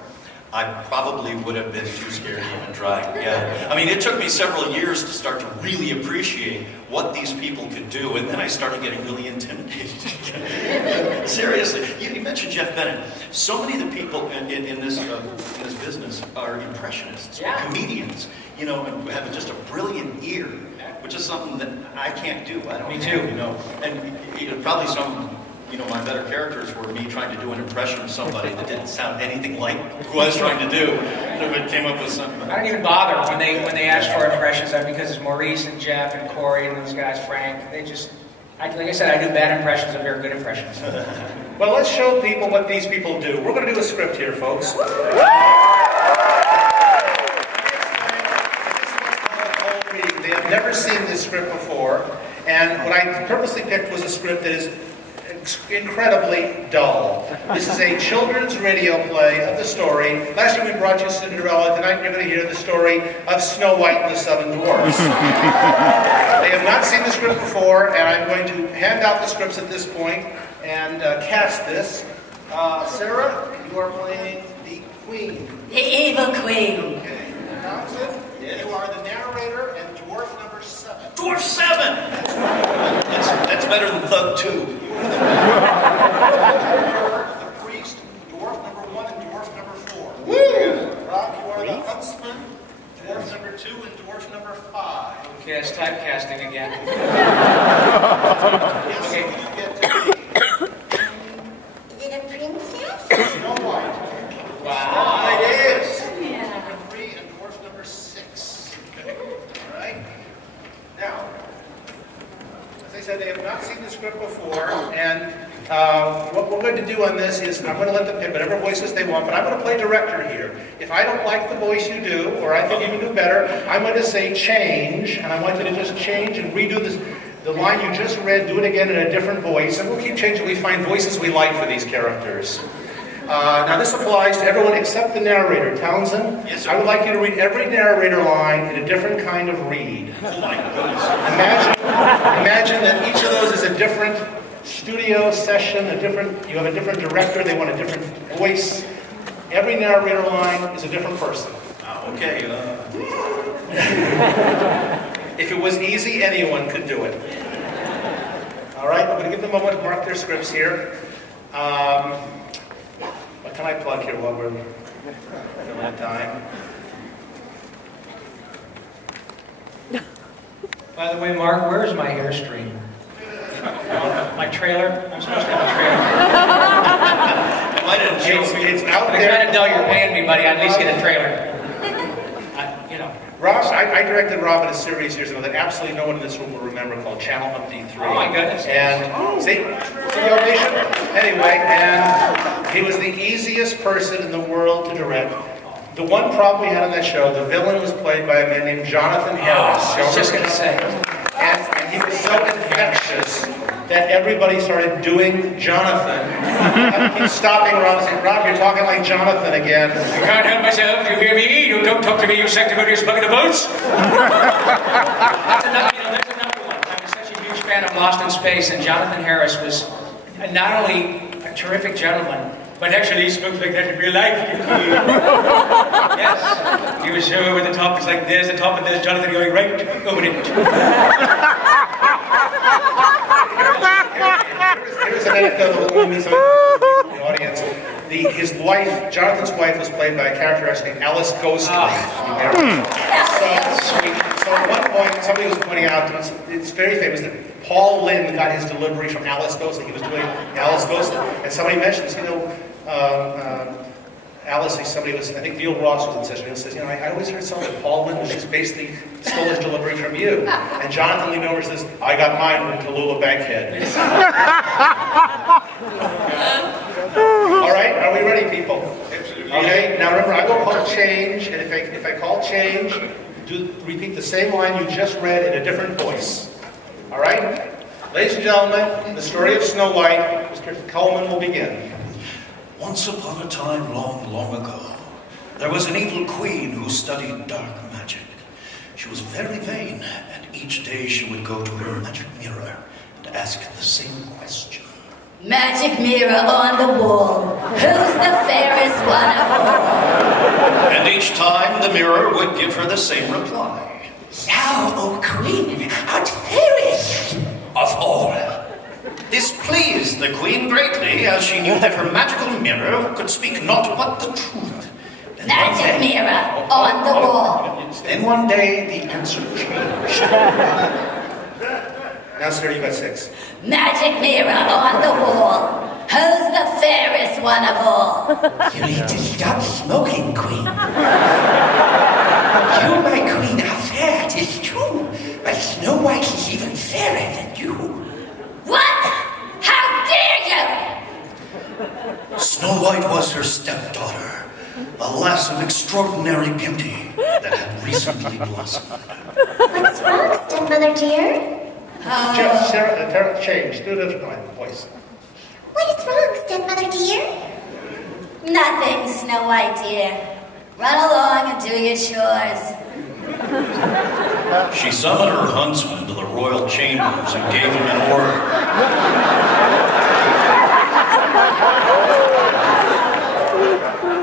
I probably would have been too scared to even try. Yeah. I mean, it took me several years to start to really appreciate what these people could do, and then I started getting really intimidated. Seriously. You mentioned Jeff Bennett. So many of the people in this business are impressionists, comedians, you know, and have just a brilliant ear, which is something that I can't do. I don't. Me too. You know, and probably some... You know, my better characters were me trying to do an impression of somebody that didn't sound anything like who I was trying to do. But came up with something. I don't even bother when they ask for impressions, because it's Maurice and Jeff and Corey and those guys, Frank. They just, like I said, I do bad impressions of very good impressions. Well, let's show people what these people do. We're going to do a script here, folks. They have never seen this script before, and what I purposely picked was a script that is incredibly dull. This is a children's radio play of the story. Last year we brought you Cinderella. Tonight you're going to hear the story of Snow White and the Seven Dwarfs. They have not seen the script before, and I'm going to hand out the scripts at this point and cast this. Sarah, you are playing the Queen. The evil Queen. Okay. Thompson, you are the narrator and dwarf number 7. Dwarf 7! That's better than Thug 2. The priest, dwarf number 1 and dwarf number 4. Woo! Rob, you are the huntsman, dwarf number 2 and dwarf number 5. Okay, it's typecasting again. Yes, okay. You get to be. Is it a princess? Snow White. Wow. It is. Dwarf number 3 and dwarf number 6. All right. Now, as I said, they have not seen the script before, and what we're going to do on this is I'm going to let them pick whatever voices they want, but I'm going to play director here. If I don't like the voice you do, or I think you can do better, I'm going to say change, and I want you to just change and redo this. The line you just read, do it again in a different voice, and we'll keep changing. We find voices we like for these characters. Now this applies to everyone except the narrator. Townsend, yes, sir. I would like you to read every narrator line in a different kind of read. Oh my goodness. Imagine that each of those is a different studio session, you have a different director, they want a different voice. Every narrator line is a different person. Okay. If it was easy, anyone could do it. All right, I'm going to give them a moment to mark their scripts here. What can I plug here while we're in that time? By the way, Mark, where's my Airstream? My trailer? I'm supposed to have a trailer. It's out But there. kind of dull you're paying me, buddy. I'd at least get a trailer. You know. Rob, I directed Rob in a series years ago that absolutely no one in this room will remember called Channel Umpty 3. Oh my goodness. And, see the ovation? Anyway, and he was the easiest person in the world to direct. The one problem we had on that show, the villain was played by a man named Jonathan Harris. I was just going to say. And he was so infectious that everybody started doing Jonathan. I keep stopping Rob and saying, Rob, you're talking like Jonathan again. I can't help myself. You hear me? You don't talk to me, you sanctimonious bucket of boats. That's another one. I'm such a huge fan of Lost in Space, and Jonathan Harris was not only a terrific gentleman, But actually, he smoked like that in real life. Yes. He was sure with the top, it's like there's the top, and there's Jonathan going right over it. Here's an anecdote that will meet some of the audience. His wife, Jonathan's wife, was played by a character actually named Alice Ghostly. So at one point, somebody was pointing out, it's very famous that Paul Lynde got his delivery from Alice Ghostly. He was doing Alice Ghostly, and somebody mentions, Alice, somebody was, I think Neil Ross was in session, and says, I always heard something that Paul Lynde was just basically stole his delivery from you. And Jonathan leaned over and says, I got mine from Tallulah Bankhead. All right, are we ready, people? Okay, now remember, I will call change, and if I call change, repeat the same line you just read in a different voice. All right? Ladies and gentlemen, the story of Snow White, Mr. Coleman will begin. Once upon a time, long, long ago, there was an evil queen who studied dark magic. She was very vain, and each day she would go to her magic mirror and ask the same question. Magic mirror on the wall, who's the fairest one of all? And each time the mirror would give her the same reply. Thou, O queen, art fairest of all. This pleased the queen greatly, as she knew that her magical mirror could speak naught but the truth. Magic mirror on the wall. Then one day the answer changed. Now, sir, you got 6. Magic mirror on the wall, who's the fairest one of all? You need to stop smoking, queen. You, my queen, are fair, 'tis true, but Snow White is even fairer than you. What? How dare you? Snow White was her stepdaughter, a lass of extraordinary beauty that had recently blossomed. What's wrong, stepmother dear? Sarah, change. Do a different voice. What is wrong, stepmother dear? Nothing, Snow White dear. Run along and do your chores. She summoned her huntsman to the royal chambers and gave him an order.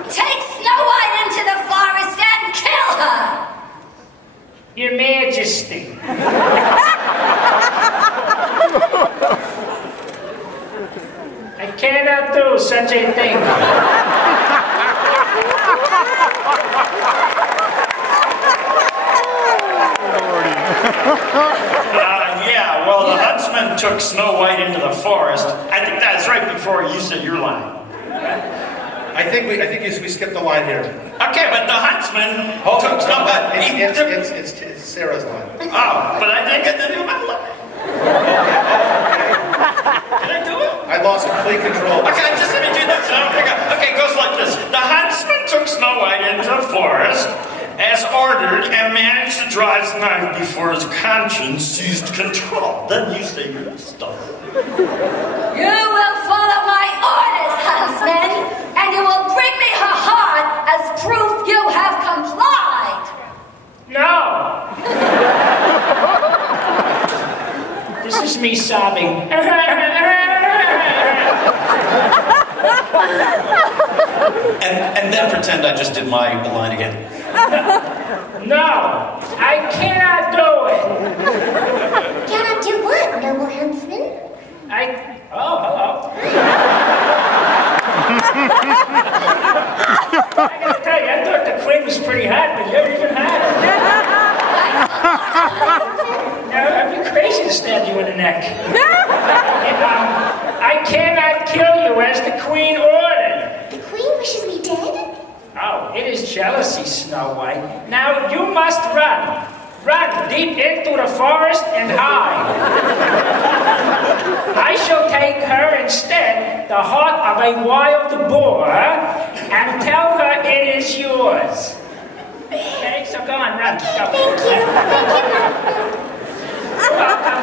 Take Snow White into the forest and kill her! Your Majesty. I cannot do such a thing. Yeah, well, the huntsman took Snow White into the forest. I think that's right before you said your line. I think we skipped the line here. Okay, but the huntsman took Snow White. It's Sarah's line. Oh, but I didn't get to do my line. Can I do it? I lost complete control. Okay, just let me do this. Okay, it goes like this. The huntsman took Snow White into the forest, as ordered, and managed to draw his knife before his conscience seized control. Then you say your stuff. You will follow my orders, huntsman, and you will bring me her heart as proof you have complied. No! This is me sobbing. And then pretend I just did my line again. No, I cannot do it. Cannot do what, noble huntsman? Oh, hello. I gotta tell you, I thought the queen was pretty hot, but you're even hotter. I'd be crazy to stab you in the neck. I cannot kill you as the queen ordered. The queen wishes me dead? Oh, it is jealousy, Snow White. Now you must run. Run deep into the forest and hide. I shall take her instead, the heart of a wild boar, and tell her it is yours. Okay, so go on, run. Go. Thank you. Thank you, huntsman. You're welcome.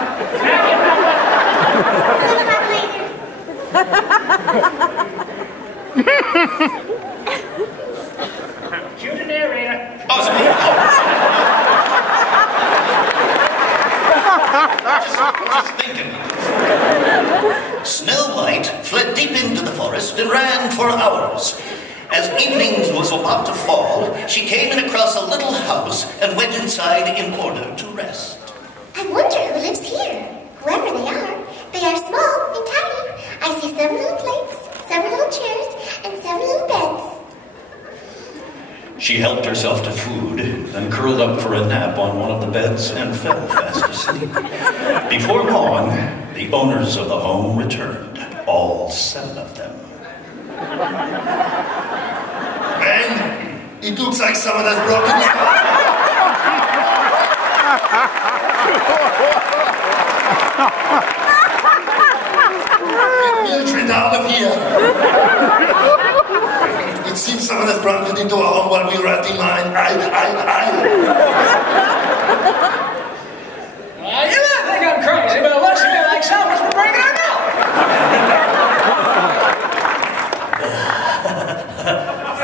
Cue the narrator. Oh, sorry. Just thinking. Snow White fled deep into the forest and ran for hours. As evening was about to fall, she came in across a little house and went inside in order to rest. I wonder who lives here. Whoever they are small and tiny. I see 7 little plates, 7 little chairs, and 7 little beds. She helped herself to food, then curled up for a nap on one of the beds and fell fast asleep. Before long, the owners of the home returned, all 7 of them. Man, it looks like someone has broken in. Get Mildred out of here. It seems someone has broken into our home while we were at the line. You might think I'm crazy, but it looks to me like someone's been breaking our milk.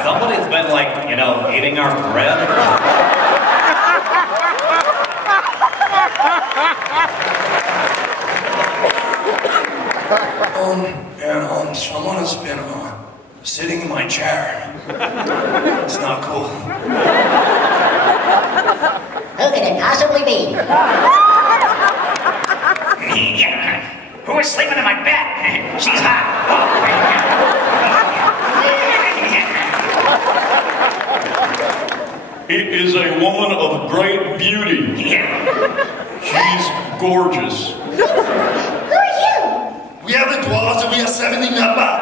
Somebody's been, eating our bread. Someone has been sitting in my chair. It's not cool. Who could it possibly be? Who is sleeping in my bed? She's hot. It is a woman of great beauty. She's gorgeous. Who are you? We are the dwarves and we are sending her back.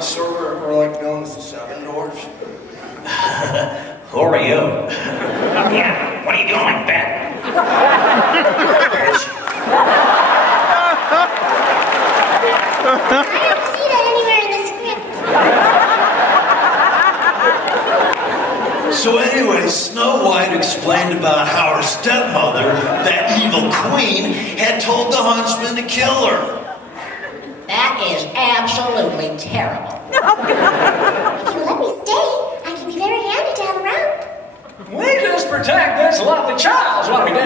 So we're like known as the 7 dwarves. Who are you? Yeah, what are you doing in my bed? I don't see that anywhere in the script. So anyway, Snow White explained about how her stepmother, that evil queen, had told the huntsman to kill her. That is absolutely terrible. If you let me stay, I can be very handy to have around. We just protect this lovely child is what we do.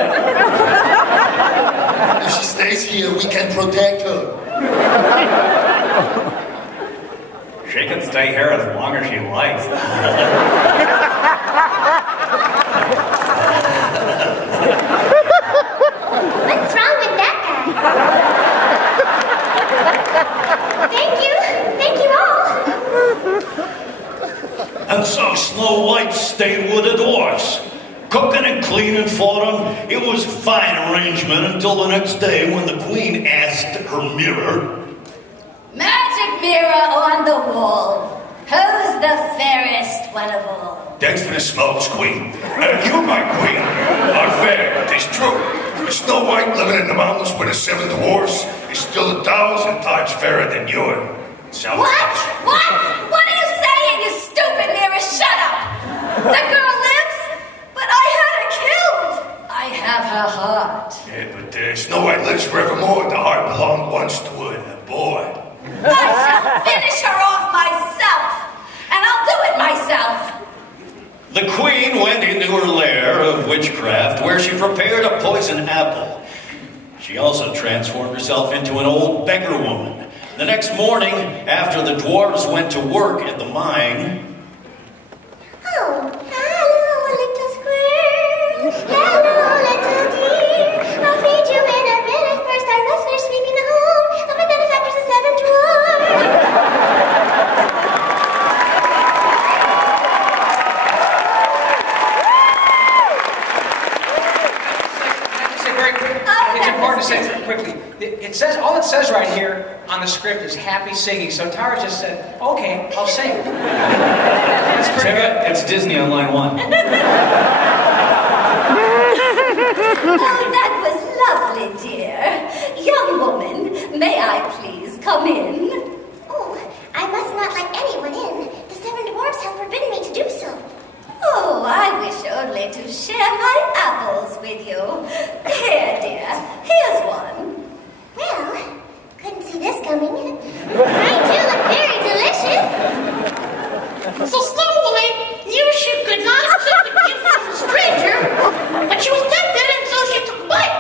If she stays here, we can protect her. She can stay here as long as she likes. What's wrong with that guy? Thank you all. And so Snow White stayed with the dwarfs, cooking and cleaning for them. It was a fine arrangement until the next day when the queen asked her mirror, Magic mirror on the wall. Who's the fairest one of all? Thanks for the smokes, queen. And you, my queen, are fair. It is true. Snow White living in the mountains with the 7 dwarfs is still 1,000 times fairer than you. So What? What? What are you saying, you stupid mirror? Shut up! The girl lives, but I had her killed. I have her heart. Yeah, but Snow White lives forevermore. The heart belonged once to a boy. I shall finish her off myself, and I'll do it myself. The queen went into her lair of witchcraft where she prepared a poison apple. She also transformed herself into an old beggar woman. The next morning, after the dwarves went to work at the mine, Oh, hello, little squirrel. Hello, little deer. I'll feed you in a minute. First, I must finish sweeping the home of my benefactors, the 7 dwarfs. It's important to say quickly. It says all it says right here on the script is happy singing. So Tara just said, "Okay, I'll sing." That's pretty good. It's Disney on line 1. Oh, that was lovely, dear. Young woman, may I please come in? Oh, I must not let anyone in. The 7 dwarfs have forbidden me to do so. Oh, I wish only to share my apples with you. Here, dear, here's one. Well, couldn't see this coming. They do look very delicious. So Snow White knew she could not accept a gift from a stranger, but she was tempted and so she took a bite.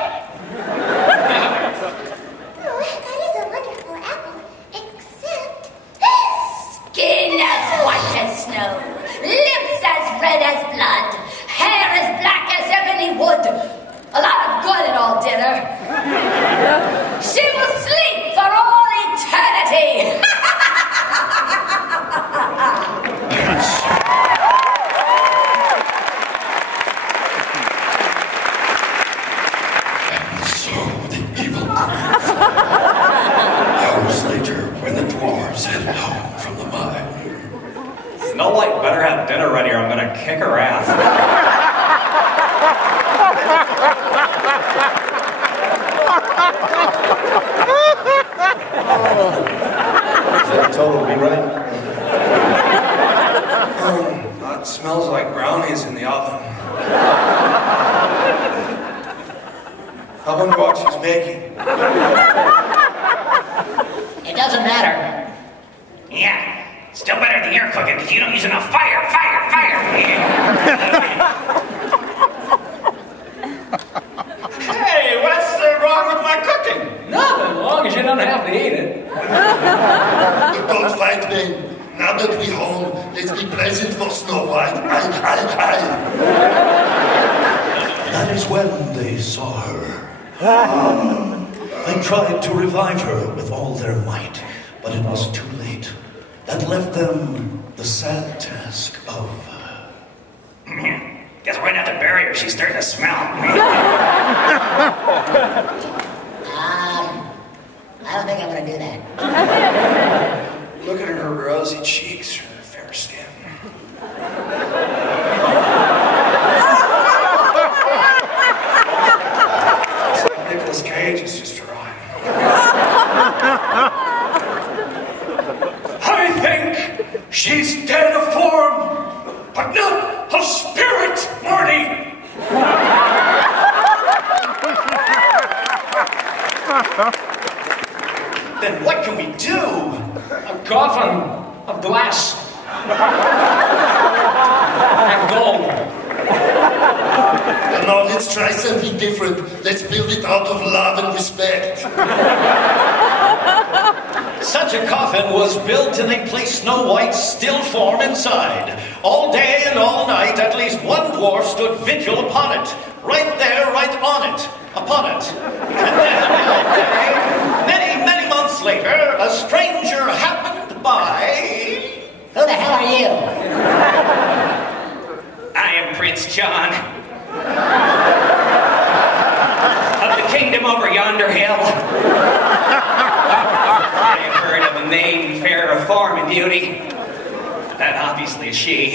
red as blood, hair as black as ebony wood. A lot of good it all did her. She will sleep for all eternity. Hours later, when the dwarves headed home from the mine. Snow White better have dinner ready or I'm gonna kick her ass. That's a total rewrite. That smells like brownies in the oven. I wonder what she's making. It doesn't matter. Yeah, still better than your cooking because you don't use enough fire. Hey, what's wrong with my cooking? Nothing, as long as you don't have to eat it. Don't fight, men. Now that we're home, let's be present for Snow White. Aye. That is when they saw her. They tried to revive her with all their might, but it was too late. That left them the sad task of... Guess we're gonna have to bury her. She's starting to smell. I don't think I'm gonna do that. Look at her rosy cheeks, her fair skin. It's like Nicolas Cage is just arrived. I think she's dead of form, but not of spirit, Marty. Then what can we do? A coffin of glass and gold. No, let's try something different. Let's build it out of love and respect. Such a coffin was built and they placed Snow White's still form inside. All day and all night, at least one dwarf stood vigil upon it. Right there, right on it, upon it. And then, many months later, a stranger happened by... Who the hell are you? I am Prince John of the kingdom over yonder hill. I have heard of a maiden fair of form and beauty. That obviously is she.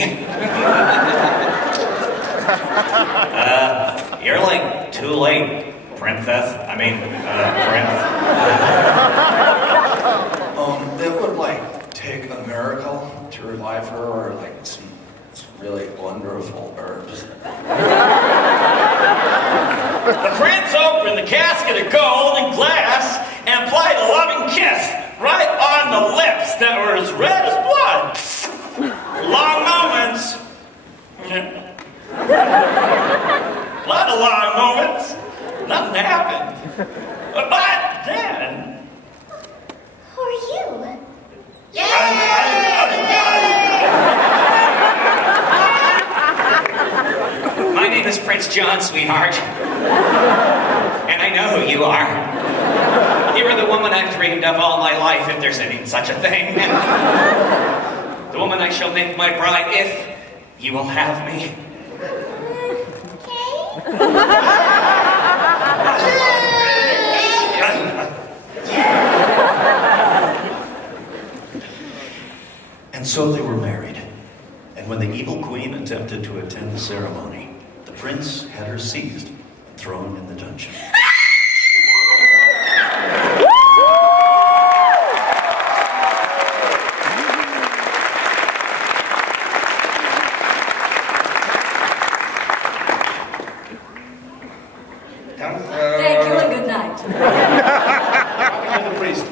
You're like too late, princess. Prince. It would take a miracle to revive her, or some really wonderful herbs. The prince opened the casket of gold and glass and applied a loving kiss right on the lips that were as red as blood. Long moments. A lot of long moments. Nothing happened. But then... Who are you? My name is Prince John, sweetheart. And I know who you are. You are the woman I've dreamed of all my life, if there's any such a thing. The woman I shall make my bride if you will have me. And so they were married. And when the evil queen attempted to attend the ceremony, the prince had her seized and thrown in the dungeon. Thank you and good night. The priest.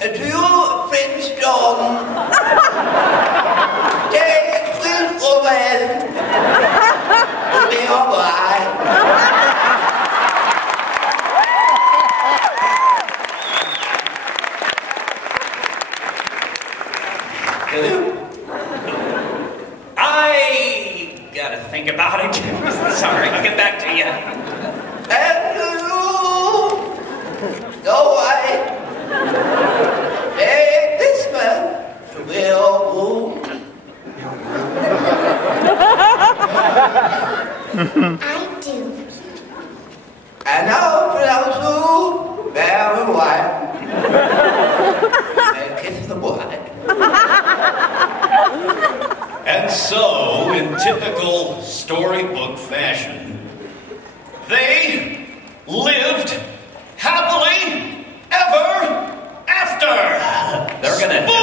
To you, Prince John, take this woman to be your bride. I think about it. Sorry, I'll get back to you. And no, I take this man to Will. I do. And now pronounce you very white. And kiss the boy. And so, in typical storybook fashion, they lived happily ever after. They're gonna do it.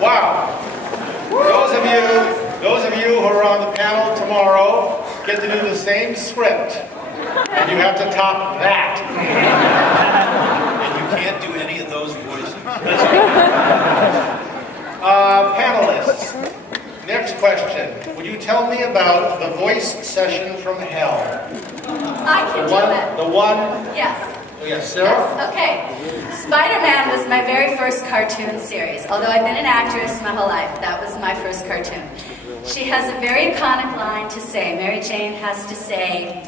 Wow. Those of you who are on the panel tomorrow get to do the same script. And you have to top that. And you can't do any of those voices. Panelists, next question. Would you tell me about the voice session from hell? I can do it. The one? Yes. Oh, yes, Sarah? Yes, okay. Spider-Man was my very first cartoon series. Although I've been an actress my whole life, that was my first cartoon. She has a very iconic line to say. Mary Jane has to say,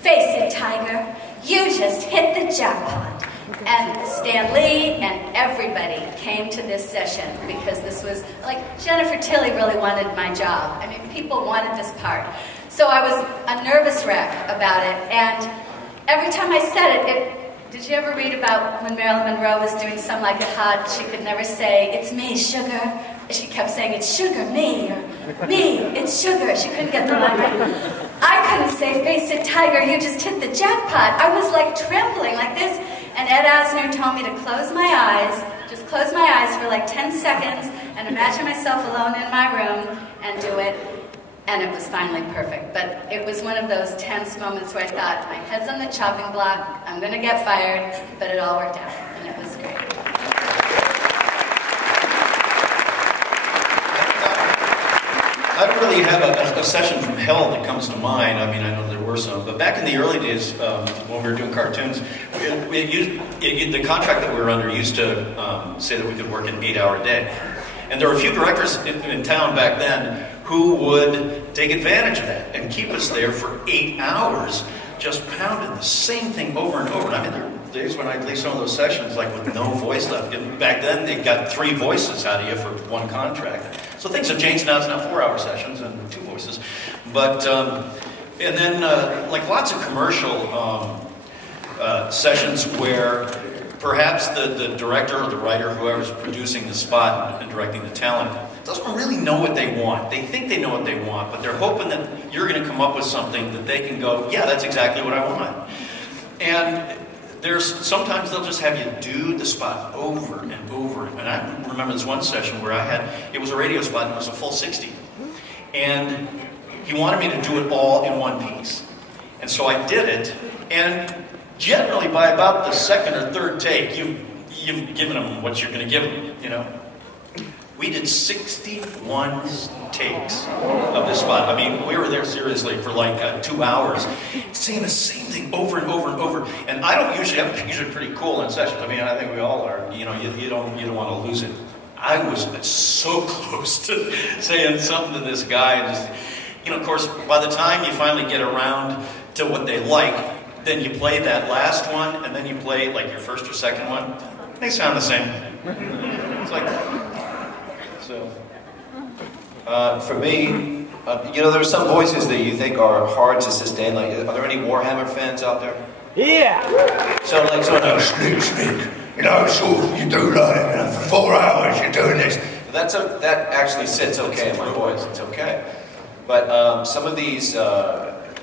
"Face it, Tiger, you just hit the jackpot." And Stan Lee and everybody came to this session because this was, like, Jennifer Tilly really wanted my job. I mean, people wanted this part. So I was a nervous wreck about it, and every time I said it, did you ever read about when Marilyn Monroe was doing Some Like It Hot? She could never say, "It's me, sugar." She kept saying, "It's sugar, me," or "Me, it's sugar." She couldn't get the line right. I couldn't say, "Face it, Tiger, you just hit the jackpot." I was like trembling like this. And Ed Asner told me to close my eyes, just close my eyes for like 10 seconds and imagine myself alone in my room and do it. And it was finally perfect. But it was one of those tense moments where I thought, my head's on the chopping block, I'm going to get fired, but it all worked out, and it was great. I don't really have a session from hell that comes to mind. I mean, I know there were some, but back in the early days, when we were doing cartoons, the contract that we were under used to say that we could work an 8-hour day. And there were a few directors in town back then who would take advantage of that and keep us there for 8 hours, just pounding the same thing over and over. And I mean, there were days when I'd leave some of those sessions like with no voice left. And back then, they got 3 voices out of you for one contract. So things have changed now. It's now 4-hour sessions and 2 voices. But and then like lots of commercial sessions where perhaps the director or the writer, whoever's producing the spot and directing the talent, doesn't really know what they want. They think they know what they want, but they're hoping that you're going to come up with something that they can go, yeah, that's exactly what I want. And sometimes they'll just have you do the spot over and over. And I remember this one session where it was a radio spot and it was a full 60. And he wanted me to do it all in one piece. And so I did it, and generally by about the second or third take, you've given them what you're going to give them, you know. We did 61 takes of this spot. I mean, we were there seriously for like 2 hours, saying the same thing over and over and over. And I'm usually pretty cool in sessions. I mean, I think we all are. You know, you don't want to lose it. I was so close to saying something to this guy, and just, you know, of course, by the time you finally get around to what they like, then you play that last one, and then you play like your first or second one. They sound the same. It's like. So, for me, you know, there's some voices that you think are hard to sustain. Like, are there any Warhammer fans out there? Yeah. So Sneak. You know, so you do like 4 hours. You're doing this. That actually sits okay in my voice. It's okay. But some of these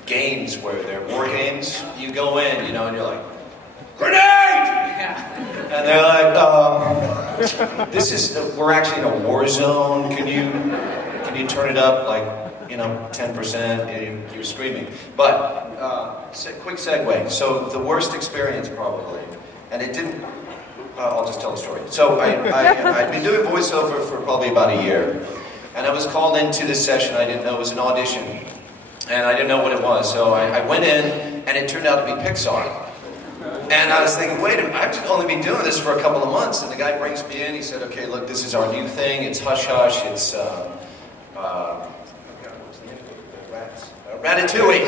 games where they're war games, you go in, you know, and you're like, grenade! And they're like, we're actually in a war zone. Can you turn it up like, 10%? You're screaming. But, quick segue. So the worst experience probably, and it didn't, I'll just tell the story. So I'd been doing voiceover for probably about a year. And I was called into this session. I didn't know it was an audition. And I didn't know what it was. So I went in, and it turned out to be Pixar. And I was thinking, wait a minute, I've only been doing this for a couple of months. And the guy brings me in, he said, okay, look, this is our new thing. It's Hush Hush. It's, what's the name of it? The rats. Ratatouille.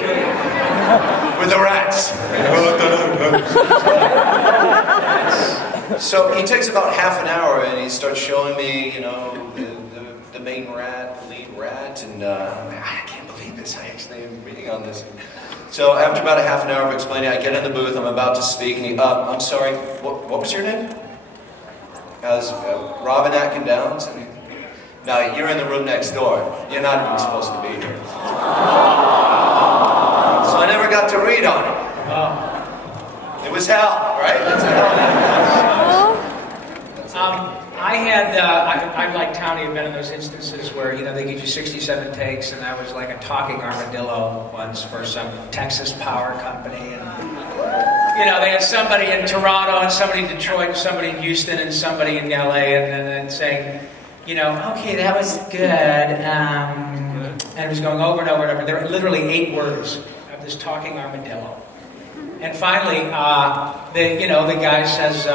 With the rats. So he takes about half an hour, and he starts showing me, the main rat, the lead rat. And I'm like, I can't believe this. I actually am reading on this. So after about a half an hour of explaining, I get in the booth, I'm about to speak, and I'm sorry, what was your name? Robin Atkin Downs? No, you're in the room next door. You're not even supposed to be here. So I never got to read on it. It was hell, right? That's hell. I'm like Townie, had been in those instances where, they give you 67 takes, and I was like a talking armadillo once for some Texas power company, and, they had somebody in Toronto, and somebody in Detroit, and somebody in Houston, and somebody in LA, and then saying, okay, that was good, and it was going over and over and over. There were literally 8 words of this talking armadillo. And finally, the guy says,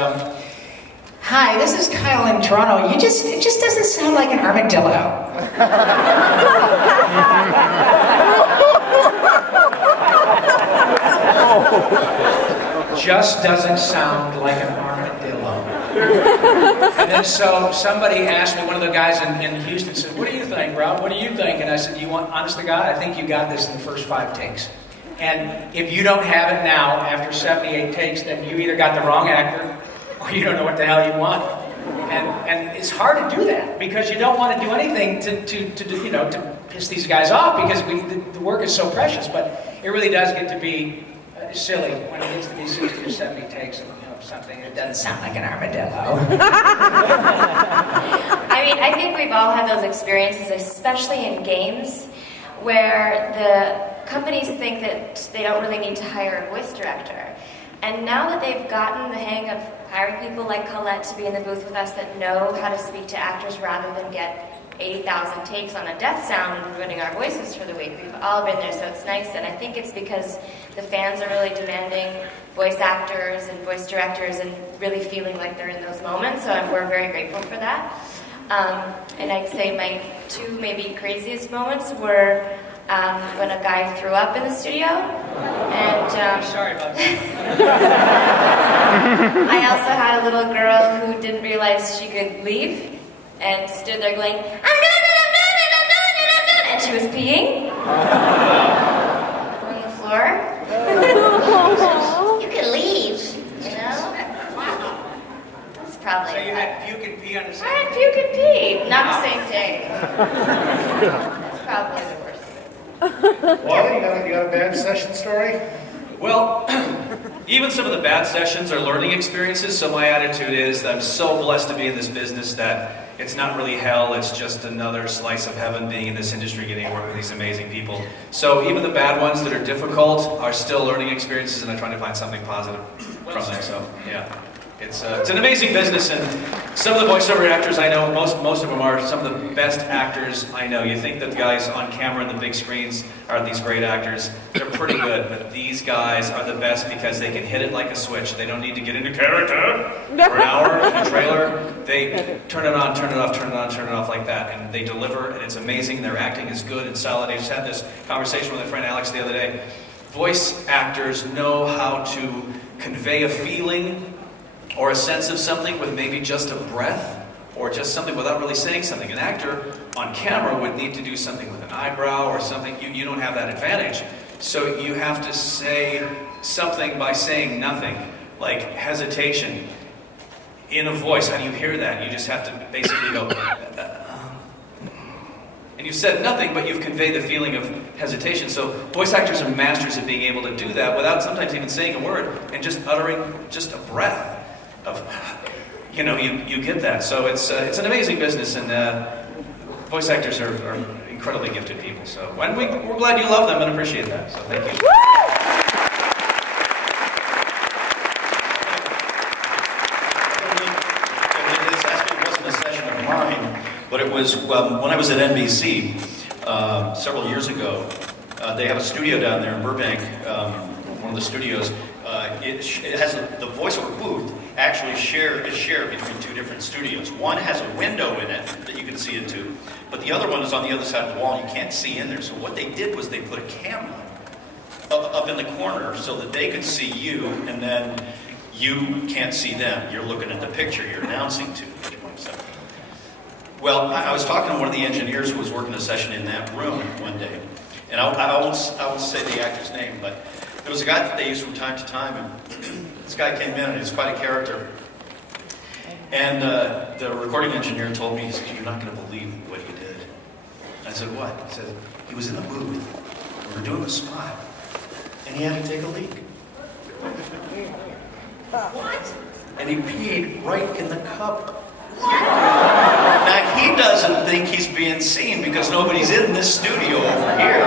hi, this is Kyle in Toronto. It just doesn't sound like an armadillo. Just doesn't sound like an armadillo. And then so somebody asked me, one of the guys in Houston said, what do you think, Rob? What do you think? And I said, honest to God, I think you got this in the first 5 takes. And if you don't have it now, after 78 takes, then you either got the wrong actor, or you don't know what the hell you want. And it's hard to do that, because you don't want to do anything to piss these guys off, because the work is so precious. But it really does get to be silly when it gets to be 60 or 70 takes of something. It doesn't sound like an armadillo. I think we've all had those experiences, especially in games, where the companies think that they don't really need to hire a voice director. And now that they've gotten the hang of hiring people like Colette to be in the booth with us that know how to speak to actors rather than get 80,000 takes on a death sound and ruining our voices for the week, we've all been there, so it's nice. And I think it's because the fans are really demanding voice actors and voice directors and really feeling like they're in those moments, so we're very grateful for that. And I'd say my 2 maybe craziest moments were when a guy threw up in the studio, and sorry about that. I also had a little girl who didn't realize she could leave and stood there going, I'm done, and she was peeing on the floor. You can leave, That's probably. So you had puke and pee on the same day? I had puke and pee, not the same day. That's probably the worst. Wally, you got a bad session story? Well, even some of the bad sessions are learning experiences, so my attitude is that I'm so blessed to be in this business that it's not really hell, it's just another slice of heaven being in this industry, getting to work with these amazing people. So even the bad ones that are difficult are still learning experiences, and I'm trying to find something positive from them, so yeah. It's an amazing business, and some of the voiceover actors I know, most of them are some of the best actors I know. You think that the guys on camera and the big screens are these great actors. They're pretty good, but these guys are the best because they can hit it like a switch. They don't need to get into character for an hour in a trailer. They turn it on, turn it off, turn it on, turn it off like that, and they deliver, and it's amazing. Their acting is good and solid. I just had this conversation with my friend Alex the other day. Voice actors know how to convey a feeling or a sense of something with maybe just a breath, or just something without really saying something. An actor on camera would need to do something with an eyebrow or something. You don't have that advantage. So you have to say something by saying nothing, like hesitation. In a voice, how do you hear that? You just have to basically go, and And you've said nothing, but you've conveyed the feeling of hesitation. So voice actors are masters at being able to do that without sometimes even saying a word and just uttering just a breath of, you know, you get that. So it's an amazing business, and voice actors are incredibly gifted people. So and we're glad you love them and appreciate that. So thank you. But it was when I was at NBC several years ago. They have a studio down there in Burbank, one of the studios. It has the voiceover booth actually is shared between two different studios. One has a window in it that you can see into, but the other one is on the other side of the wall and you can't see in there. So what they did was they put a camera up in the corner so that they could see you, and then you can't see them. You're looking at the picture you're announcing to. Well, I was talking to one of the engineers who was working a session in that room one day, and I won't say the actor's name, but there was a guy that they used from time to time, and this guy came in, and he's quite a character. And the recording engineer told me, he said, "You're not going to believe what he did." I said, "What?" He said, "He was in the booth, we were doing a spot, and he had to take a leak." What? And he peed right in the cup. Now, he doesn't think he's being seen because nobody's in this studio over here.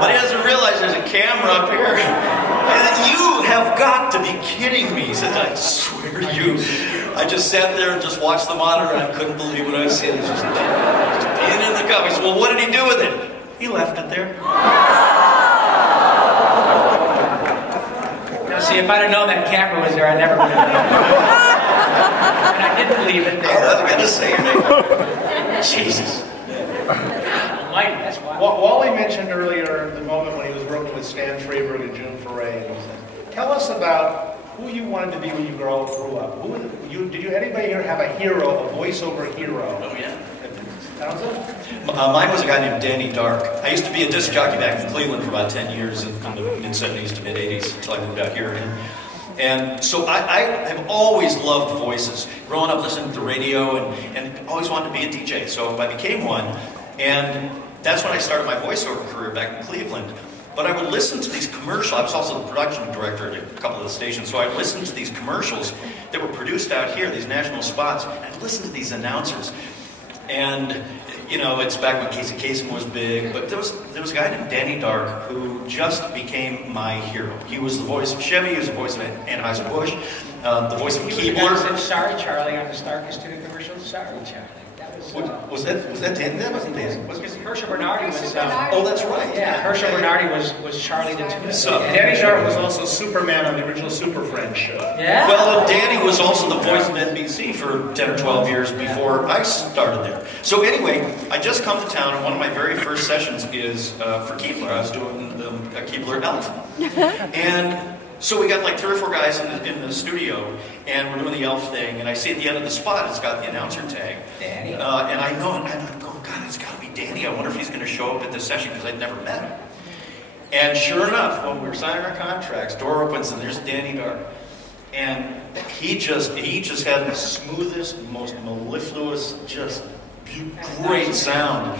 But he doesn't realize there's a camera up here. And you have got to be kidding me. He says, "I swear to you." I just sat there and just watched the monitor, and I couldn't believe what I was seeing. He was just peeing in the cup. He said, "Well, what did he do with it?" He left it there. Now, see, if I'd have known that camera was there, I never would have known. And I didn't leave it there. I was going to say your name. Jesus. Mike, that's why. Wally mentioned earlier the moment when he was working with Stan Freberg and June Foray. And he said, "Tell us about who you wanted to be when you grew up. Did anybody here have a hero, a voiceover hero?" Oh, yeah. Townsend? Mine was a guy named Danny Dark. I used to be a disc jockey back in Cleveland for about 10 years in the mid-70s to mid-80s until I moved out here. And so I have always loved voices. Growing up listening to the radio and always wanted to be a DJ. So I became one. And that's when I started my voiceover career back in Cleveland. But I would listen to these commercials. I was also the production director at a couple of the stations. So I'd listen to these commercials that were produced out here, these national spots. And I'd listen to these announcers. And, you know, it's back when Casey Kasem was big, but there was a guy named Danny Dark who just became my hero. He was the voice of Chevy, he was the voice of Anheuser-Busch, the voice of Keebler. He was Sorry Charlie on the Stark Studio commercials. Sorry Charlie. Was that Danny? That wasn't Danny. Herschel Bernardi was. Oh, that's right. Yeah, Herschel Bernardi was Charlie the Tuna. Danny Dark was also Superman on the original Super Friends show. Yeah. Well, Danny was also the voice of NBC for 10 or 12 years before I started there. So anyway, I just come to town, and one of my very first sessions is for Keebler. I was doing the Keebler Elf, and so we got like 3 or 4 guys in the studio, and we're doing the elf thing, and I see at the end of the spot, it's got the announcer tag. Danny. And I know, and I'm going, God, it's got to be Danny. I wonder if he's going to show up at this session, because I'd never met him. And sure enough, when we were signing our contracts, door opens, and there's Danny Dark. And he just had the smoothest, most mellifluous, just great sound.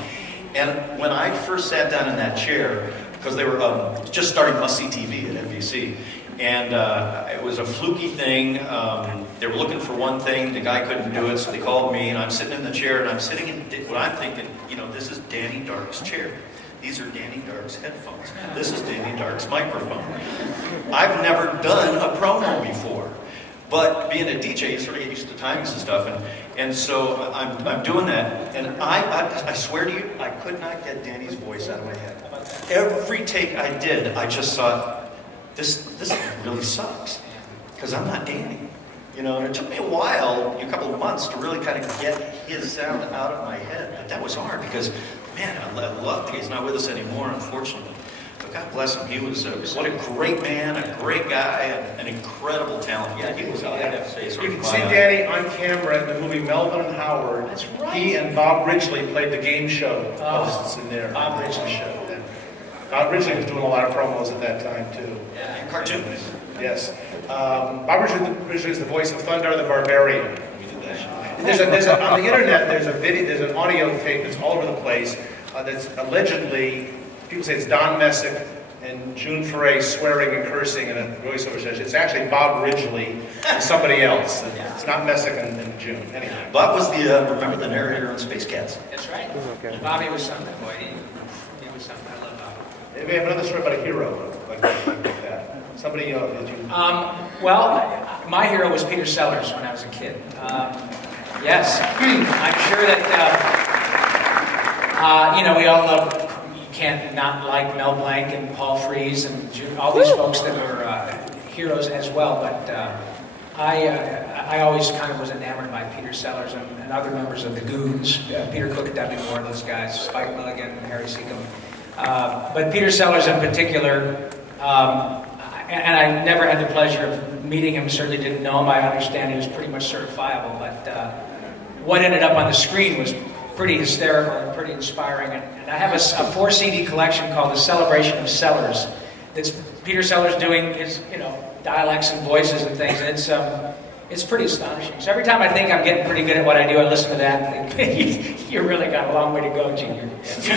And when I first sat down in that chair, because they were just starting Must See TV at NBC, and it was a fluky thing. They were looking for one thing, the guy couldn't do it, so they called me, and I'm sitting in the chair, and I'm sitting in what I'm thinking, you know, this is Danny Dark's chair. These are Danny Dark's headphones. This is Danny Dark's microphone. I've never done a promo before, but being a DJ, you sort of get used to timings and stuff, and so I'm doing that, and I swear to you, I could not get Danny's voice out of my head. Every take I did, I just thought, this really sucks, because I'm not Danny. You know, and it took me a while, a couple of months, to really kind of get his sound out of my head. But that was hard, because, man, I love that he's not with us anymore, unfortunately. But God bless him, he was what a great man, a great guy, and an incredible talent. Yeah, he was, I have to say, you can see Danny on camera in the movie Melvin and Howard. That's right. He and Bob Ridgely played the game show hosts in there. Bob Ridgely show. And Bob Ridgely was doing a lot of promos at that time, too. Yeah, and cartoons. Yes. Bob Ridgely is the voice of Thundar the Barbarian. On the internet, there's an audio tape that's all over the place that's allegedly, people say it's Don Messick and June Foray swearing and cursing in a voiceover session. It's actually Bob Ridgely and somebody else. It's not Messick and June. Anyway. Bob was the, remember, the narrator on Space Cats. That's right. Bobby was something, boy. He was something. I love Bobby. We have another story about a hero like that. Somebody did you? Well, my hero was Peter Sellers when I was a kid. Yes, I'm sure that we all know. You can't not like Mel Blanc and Paul Frees and all these folks that are heroes as well. But I always kind of was enamored by Peter Sellers and other members of the Goons, Peter Cook and Dudley Moore, those guys, Spike Milligan, Harry Seacombe. But Peter Sellers in particular, and I never had the pleasure of meeting him, certainly didn't know him. I understand he was pretty much certifiable, but what ended up on the screen was pretty hysterical and pretty inspiring. And I have a 4-CD collection called The Celebration of Sellers. That's Peter Sellers doing his, dialects and voices and things. And it's pretty astonishing. So every time I think I'm getting pretty good at what I do, I listen to that and think, you really got a long way to go, Junior. You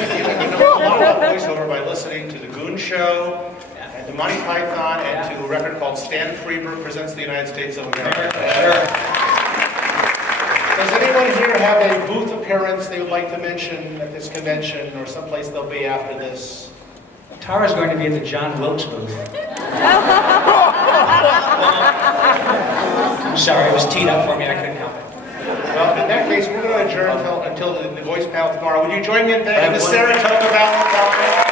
know a lot about voiceover by listening to The Goon Show, and to Monty Python, and to a record called Stan Freberg Presents the United States of America. Sure. Does anyone here have a booth appearance they would like to mention at this convention or someplace they'll be after this? Tara's going to be at the John Wilkes booth. I'm sorry, it was teed up for me. I couldn't help it. Well, in that case, we're going to adjourn until the voice panel tomorrow. Would you join me in thanking the Saratoga Valentine?